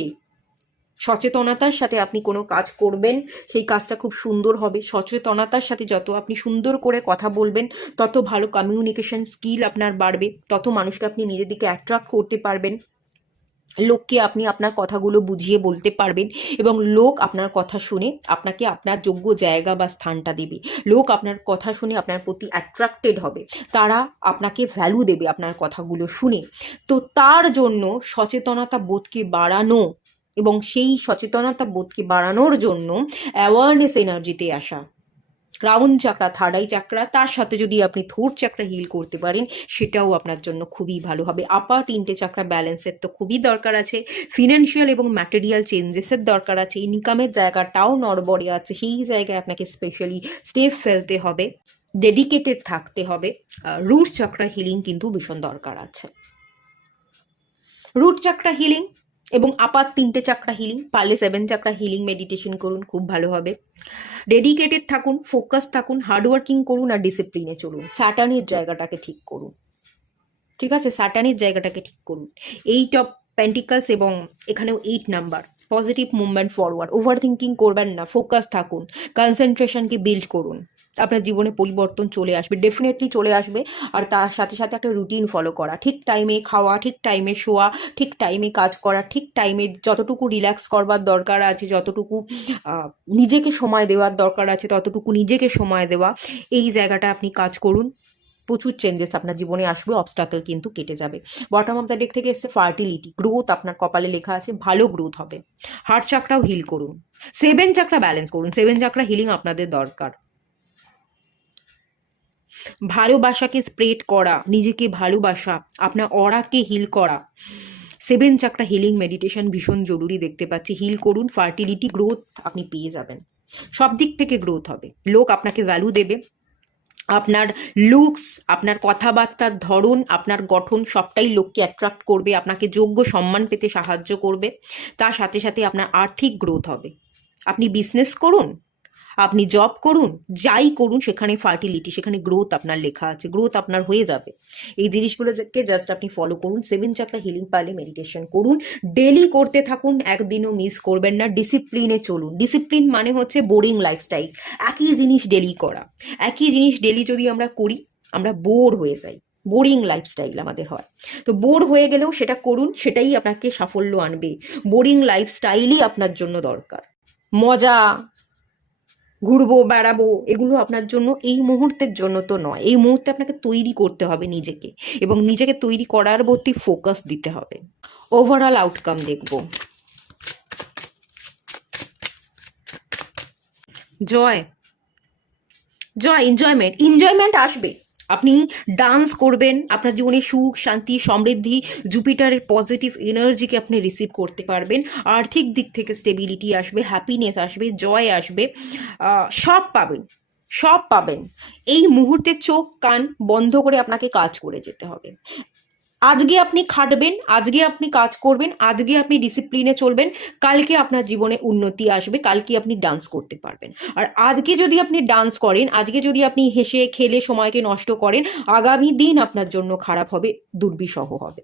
সচেতনতার সাথে আপনি কোনো কাজ করবেন, সেই কাজটা খুব সুন্দর হবে। সচেতনতার সাথে যত আপনি সুন্দর করে কথা বলবেন, তত ভালো কমিউনিকেশন স্কিল আপনার বাড়বে, তত মানুষকে আপনি নিজের দিকে অ্যাট্রাক্ট করতে পারবেন, লোককে আপনি আপনার কথাগুলো বুঝিয়ে বলতে পারবেন, এবং লোক আপনার কথা শুনে আপনাকে আপনার যোগ্য জায়গা বা স্থানটা দেবে। লোক আপনার কথা শুনে আপনার প্রতি অ্যাট্রাক্টেড হবে, তারা আপনাকে ভ্যালু দেবে আপনার কথাগুলো শুনে। তো তার জন্য সচেতনতা বোধকে বাড়ানো, এবং সেই সচেতনতা বোধকে বাড়ানোর জন্য অ্যাওয়ারনেস এনার্জিতে আসা, ক্রাউন চাকরা, থার্ড আই চাকরা, তার সাথে যদি আপনি থোর্ড চাকরা হিল করতে পারেন, সেটাও আপনার জন্য খুবই ভালো হবে। আপার 3টে চাকরা ব্যালেন্সের তো খুবই দরকার আছে, ফিনান্সিয়াল এবং ম্যাটেরিয়াল চেঞ্জেসের দরকার আছে, ইনকামের জায়গাটাও নড়বড়ে আছে, সেই জায়গায় আপনাকে স্পেশালি স্টেপ ফেলতে হবে, ডেডিকেটেড থাকতে হবে। রুট চাকরা হিলিং কিন্তু ভীষণ দরকার আছে। রুট চাকরা হিলিং এবং আপার 3টে চাকরা হিলিং, পারলে 7 চাকরা হিলিং মেডিটেশন করুন, খুব ভালো হবে। ডেডিকেটেড থাকুন, ফোকাস থাকুন, হার্ডওয়ার্কিং করুন, আর ডিসিপ্লিনে চলুন, স্যাটার্নের জায়গাটাকে ঠিক করুন। ঠিক আছে, স্যাটার্নের জায়গাটাকে ঠিক করুন। 8 অফ পেন্টিকলস এবং এখানেও 8 number, positive movement forward. Over thinking করবেন না, ফোকাস থাকুন, কনসেন্ট্রেশনকে বিল্ড করুন। আপনার জীবনে পরিবর্তন চলে আসবে, ডেফিনেটলি চলে আসবে। আর তার সাথে সাথে একটা রুটিন ফলো করা, ঠিক টাইমে খাওয়া, ঠিক টাইমে শোয়া, ঠিক টাইমে কাজ করা, ঠিক টাইমে যতটুকু রিল্যাক্স করবার দরকার আছে, যতটুকু নিজেকে সময় দেওয়ার দরকার আছে, ততটুকু নিজেকে সময় দেওয়া, এই জায়গাটা আপনি কাজ করুন। প্রচুর চেঞ্জেস আপনার জীবনে আসবে, অবস্টাকল কিন্তু কেটে যাবে। বটম অফ দ্য ডেক থেকে এসছে ফার্টিলিটি, গ্রোথ আপনার কপালে লেখা আছে, ভালো গ্রোথ হবে। হার্ট চাকরাও হিল করুন, 7 চাকরা ব্যালেন্স করুন, 7 চাকরা হিলিং আপনাদের দরকার। ভালোবাসাকে স্প্রেড করা, নিজেকে ভালোবাসা, আপনার অরাকে হিল করা, 7 চাকরা হিলিং মেডিটেশন ভীষণ জরুরি দেখতে পাচ্ছি। হিল করুন, ফার্টিলিটি, গ্রোথ আপনি পেয়ে যাবেন, সব দিক থেকে গ্রোথ হবে। লোক আপনাকে ভ্যালু দেবে, আপনার লুকস, আপনার কথাবার্তার ধরন, আপনার গঠন সবটাই লোককে অ্যাট্রাক্ট করবে, আপনাকে যোগ্য সম্মান পেতে সাহায্য করবে। তার সাথে সাথে আপনার আর্থিক গ্রোথ হবে। আপনি বিজনেস করুন, আপনি জব করুন, যাই করুন, সেখানে ফার্টিলিটি, সেখানে গ্রোথ আপনার লেখা আছে, গ্রোথ আপনার হয়ে যাবে। এই জিনিসগুলোকে জাস্ট আপনি ফলো করুন। 7 চাকরা হিলিং পারলে মেডিটেশন করুন, ডেলি করতে থাকুন, একদিনও মিস করবেন না। ডিসিপ্লিনে চলুন। ডিসিপ্লিন মানে হচ্ছে বোরিং লাইফস্টাইল, একই জিনিস ডেলি করা। একই জিনিস ডেলি যদি আমরা করি, আমরা বোর হয়ে যাই, বোরিং লাইফস্টাইল আমাদের হয়। তো বোর হয়ে গেলেও সেটা করুন, সেটাই আপনাকে সাফল্য আনবে। বোরিং লাইফস্টাইলই আপনার জন্য দরকার। মজা, ঘুরবো বেড়াবো, এগুলো আপনার জন্য এই মুহূর্তের জন্য তো নয়। এই মুহূর্তে আপনাকে তৈরি করতে হবে নিজেকে, এবং নিজেকে তৈরি করার প্রতি ফোকাস দিতে হবে। ওভারঅল আউটকাম দেখব। জয়, জয়, এনজয়মেন্ট আসবে। আপনি ডান্স করবেন, আপনার জীবনে সুখ, শান্তি, সমৃদ্ধি, জুপিটারের পজিটিভ এনার্জিকে আপনি রিসিভ করতে পারবেন। আর্থিক দিক থেকে স্টেবিলিটি আসবে, হ্যাপিনেস আসবে, জয় আসবে, সব পাবেন, সব পাবেন। এই মুহূর্তে চোখ কান বন্ধ করে আপনাকে কাজ করে যেতে হবে। আজকে আপনি খাটবেন, আজকে আপনি কাজ করবেন, আজকে আপনি ডিসিপ্লিনে চলবেন, কালকে আপনার জীবনে উন্নতি আসবে, কালকে আপনি ডান্স করতে পারবেন। আর আজকে যদি আপনি ডান্স করেন, আজকে যদি আপনি হেসে খেলে সময়কে নষ্ট করেন, আগামী দিন আপনার জন্য খারাপ হবে, দুর্বিষহ হবে।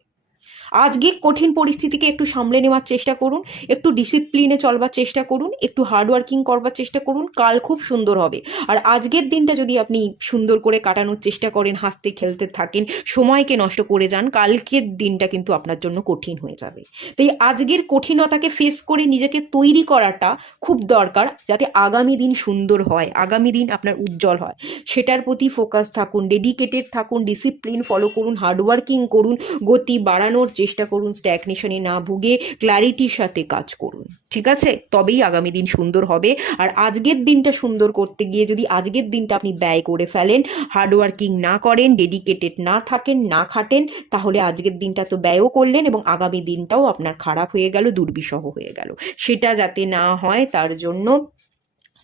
আজকে কঠিন পরিস্থিতিকে একটু সামলে নেওয়ার চেষ্টা করুন, একটু ডিসিপ্লিনে চলবার চেষ্টা করুন, একটু হার্ডওয়ার্কিং করবার চেষ্টা করুন, কাল খুব সুন্দর হবে। আর আজকের দিনটা যদি আপনি সুন্দর করে কাটানোর চেষ্টা করেন, হাসতে খেলতে থাকেন, সময়কে নষ্ট করে যান, কালকের দিনটা কিন্তু আপনার জন্য কঠিন হয়ে যাবে। তাই আজকের কঠিনতাকে ফেস করে নিজেকে তৈরি করাটা খুব দরকার, যাতে আগামী দিন সুন্দর হয়, আগামী দিন আপনার উজ্জ্বল হয়। সেটার প্রতি ফোকাস থাকুন, ডেডিকেটেড থাকুন, ডিসিপ্লিন ফলো করুন, হার্ডওয়ার্কিং করুন, গতি বাড়ানোর চেষ্টা করুন, স্ট্যাগনেশনে না ভুগে ক্ল্যারিটির সাথে কাজ করুন। ঠিক আছে, তবেই আগামী দিন সুন্দর হবে। আর আজকের দিনটা সুন্দর করতে গিয়ে যদি আজকের দিনটা আপনি ব্যয় করে ফেলেন, হার্ডওয়ার্কিং না করেন, ডেডিকেটেড না থাকেন, না খাটেন, তাহলে আজকের দিনটা তো ব্যয়ও করলেন এবং আগামী দিনটাও আপনার খারাপ হয়ে গেল, দুর্বিষহ হয়ে গেল। সেটা যাতে না হয় তার জন্য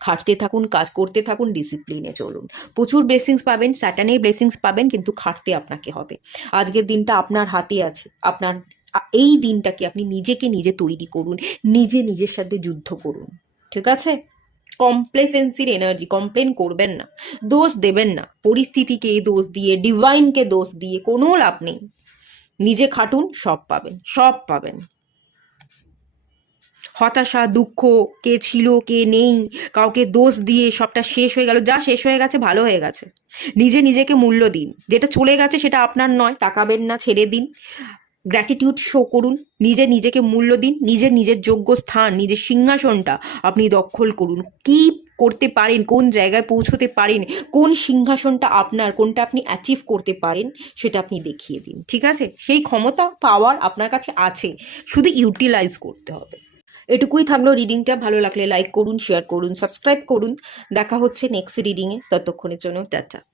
খাটতে থাকুন, কাজ করতে থাকুন, ডিসিপ্লিনে চলুন। প্রচুর ব্লেসিংস পাবেন, স্যাটার্নের ব্লেসিংস পাবেন, কিন্তু খাটতে আপনাকে হবে। আজকের দিনটা আপনার হাতে আছে, আপনার এই দিনটাকে আপনি নিজেকে নিজে তৈরি করুন, নিজে নিজের সাথে যুদ্ধ করুন। ঠিক আছে, কমপ্লেসেন্সির এনার্জি, কমপ্লেন করবেন না, দোষ দেবেন না, পরিস্থিতিকে দোষ দিয়ে, ডিভাইনকে দোষ দিয়ে কোনো লাভ নেই। নিজে খাটুন, সব পাবেন, সব পাবেন। হতাশা, দুঃখ, কে ছিল কে নেই, কাউকে দোষ দিয়ে সবটা শেষ হয়ে গেল, যা শেষ হয়ে গেছে ভালো হয়ে গেছে। নিজে নিজেকে মূল্য দিন, যেটা চলে গেছে সেটা আপনার নয়, তাকাবেন না, ছেড়ে দিন। গ্র্যাটিটিউড শো করুন, নিজে নিজেকে মূল্য দিন, নিজের যোগ্য স্থান, নিজের সিংহাসনটা আপনি দখল করুন। কি করতে পারেন, কোন জায়গায় পৌঁছতে পারেন, কোন সিংহাসনটা আপনার, কোনটা আপনি অ্যাচিভ করতে পারেন, সেটা আপনি দেখিয়ে দিন। ঠিক আছে, সেই ক্ষমতা পাওয়ার আপনার কাছে আছে, শুধু ইউটিলাইজ করতে হবে। এটুকুই থাকলো রিডিংটা। ভালো লাগলে লাইক করুন, শেয়ার করুন, সাবস্ক্রাইব করুন। দেখা হচ্ছে নেক্সট রিডিংয়ে, ততক্ষণের জন্য টাটা।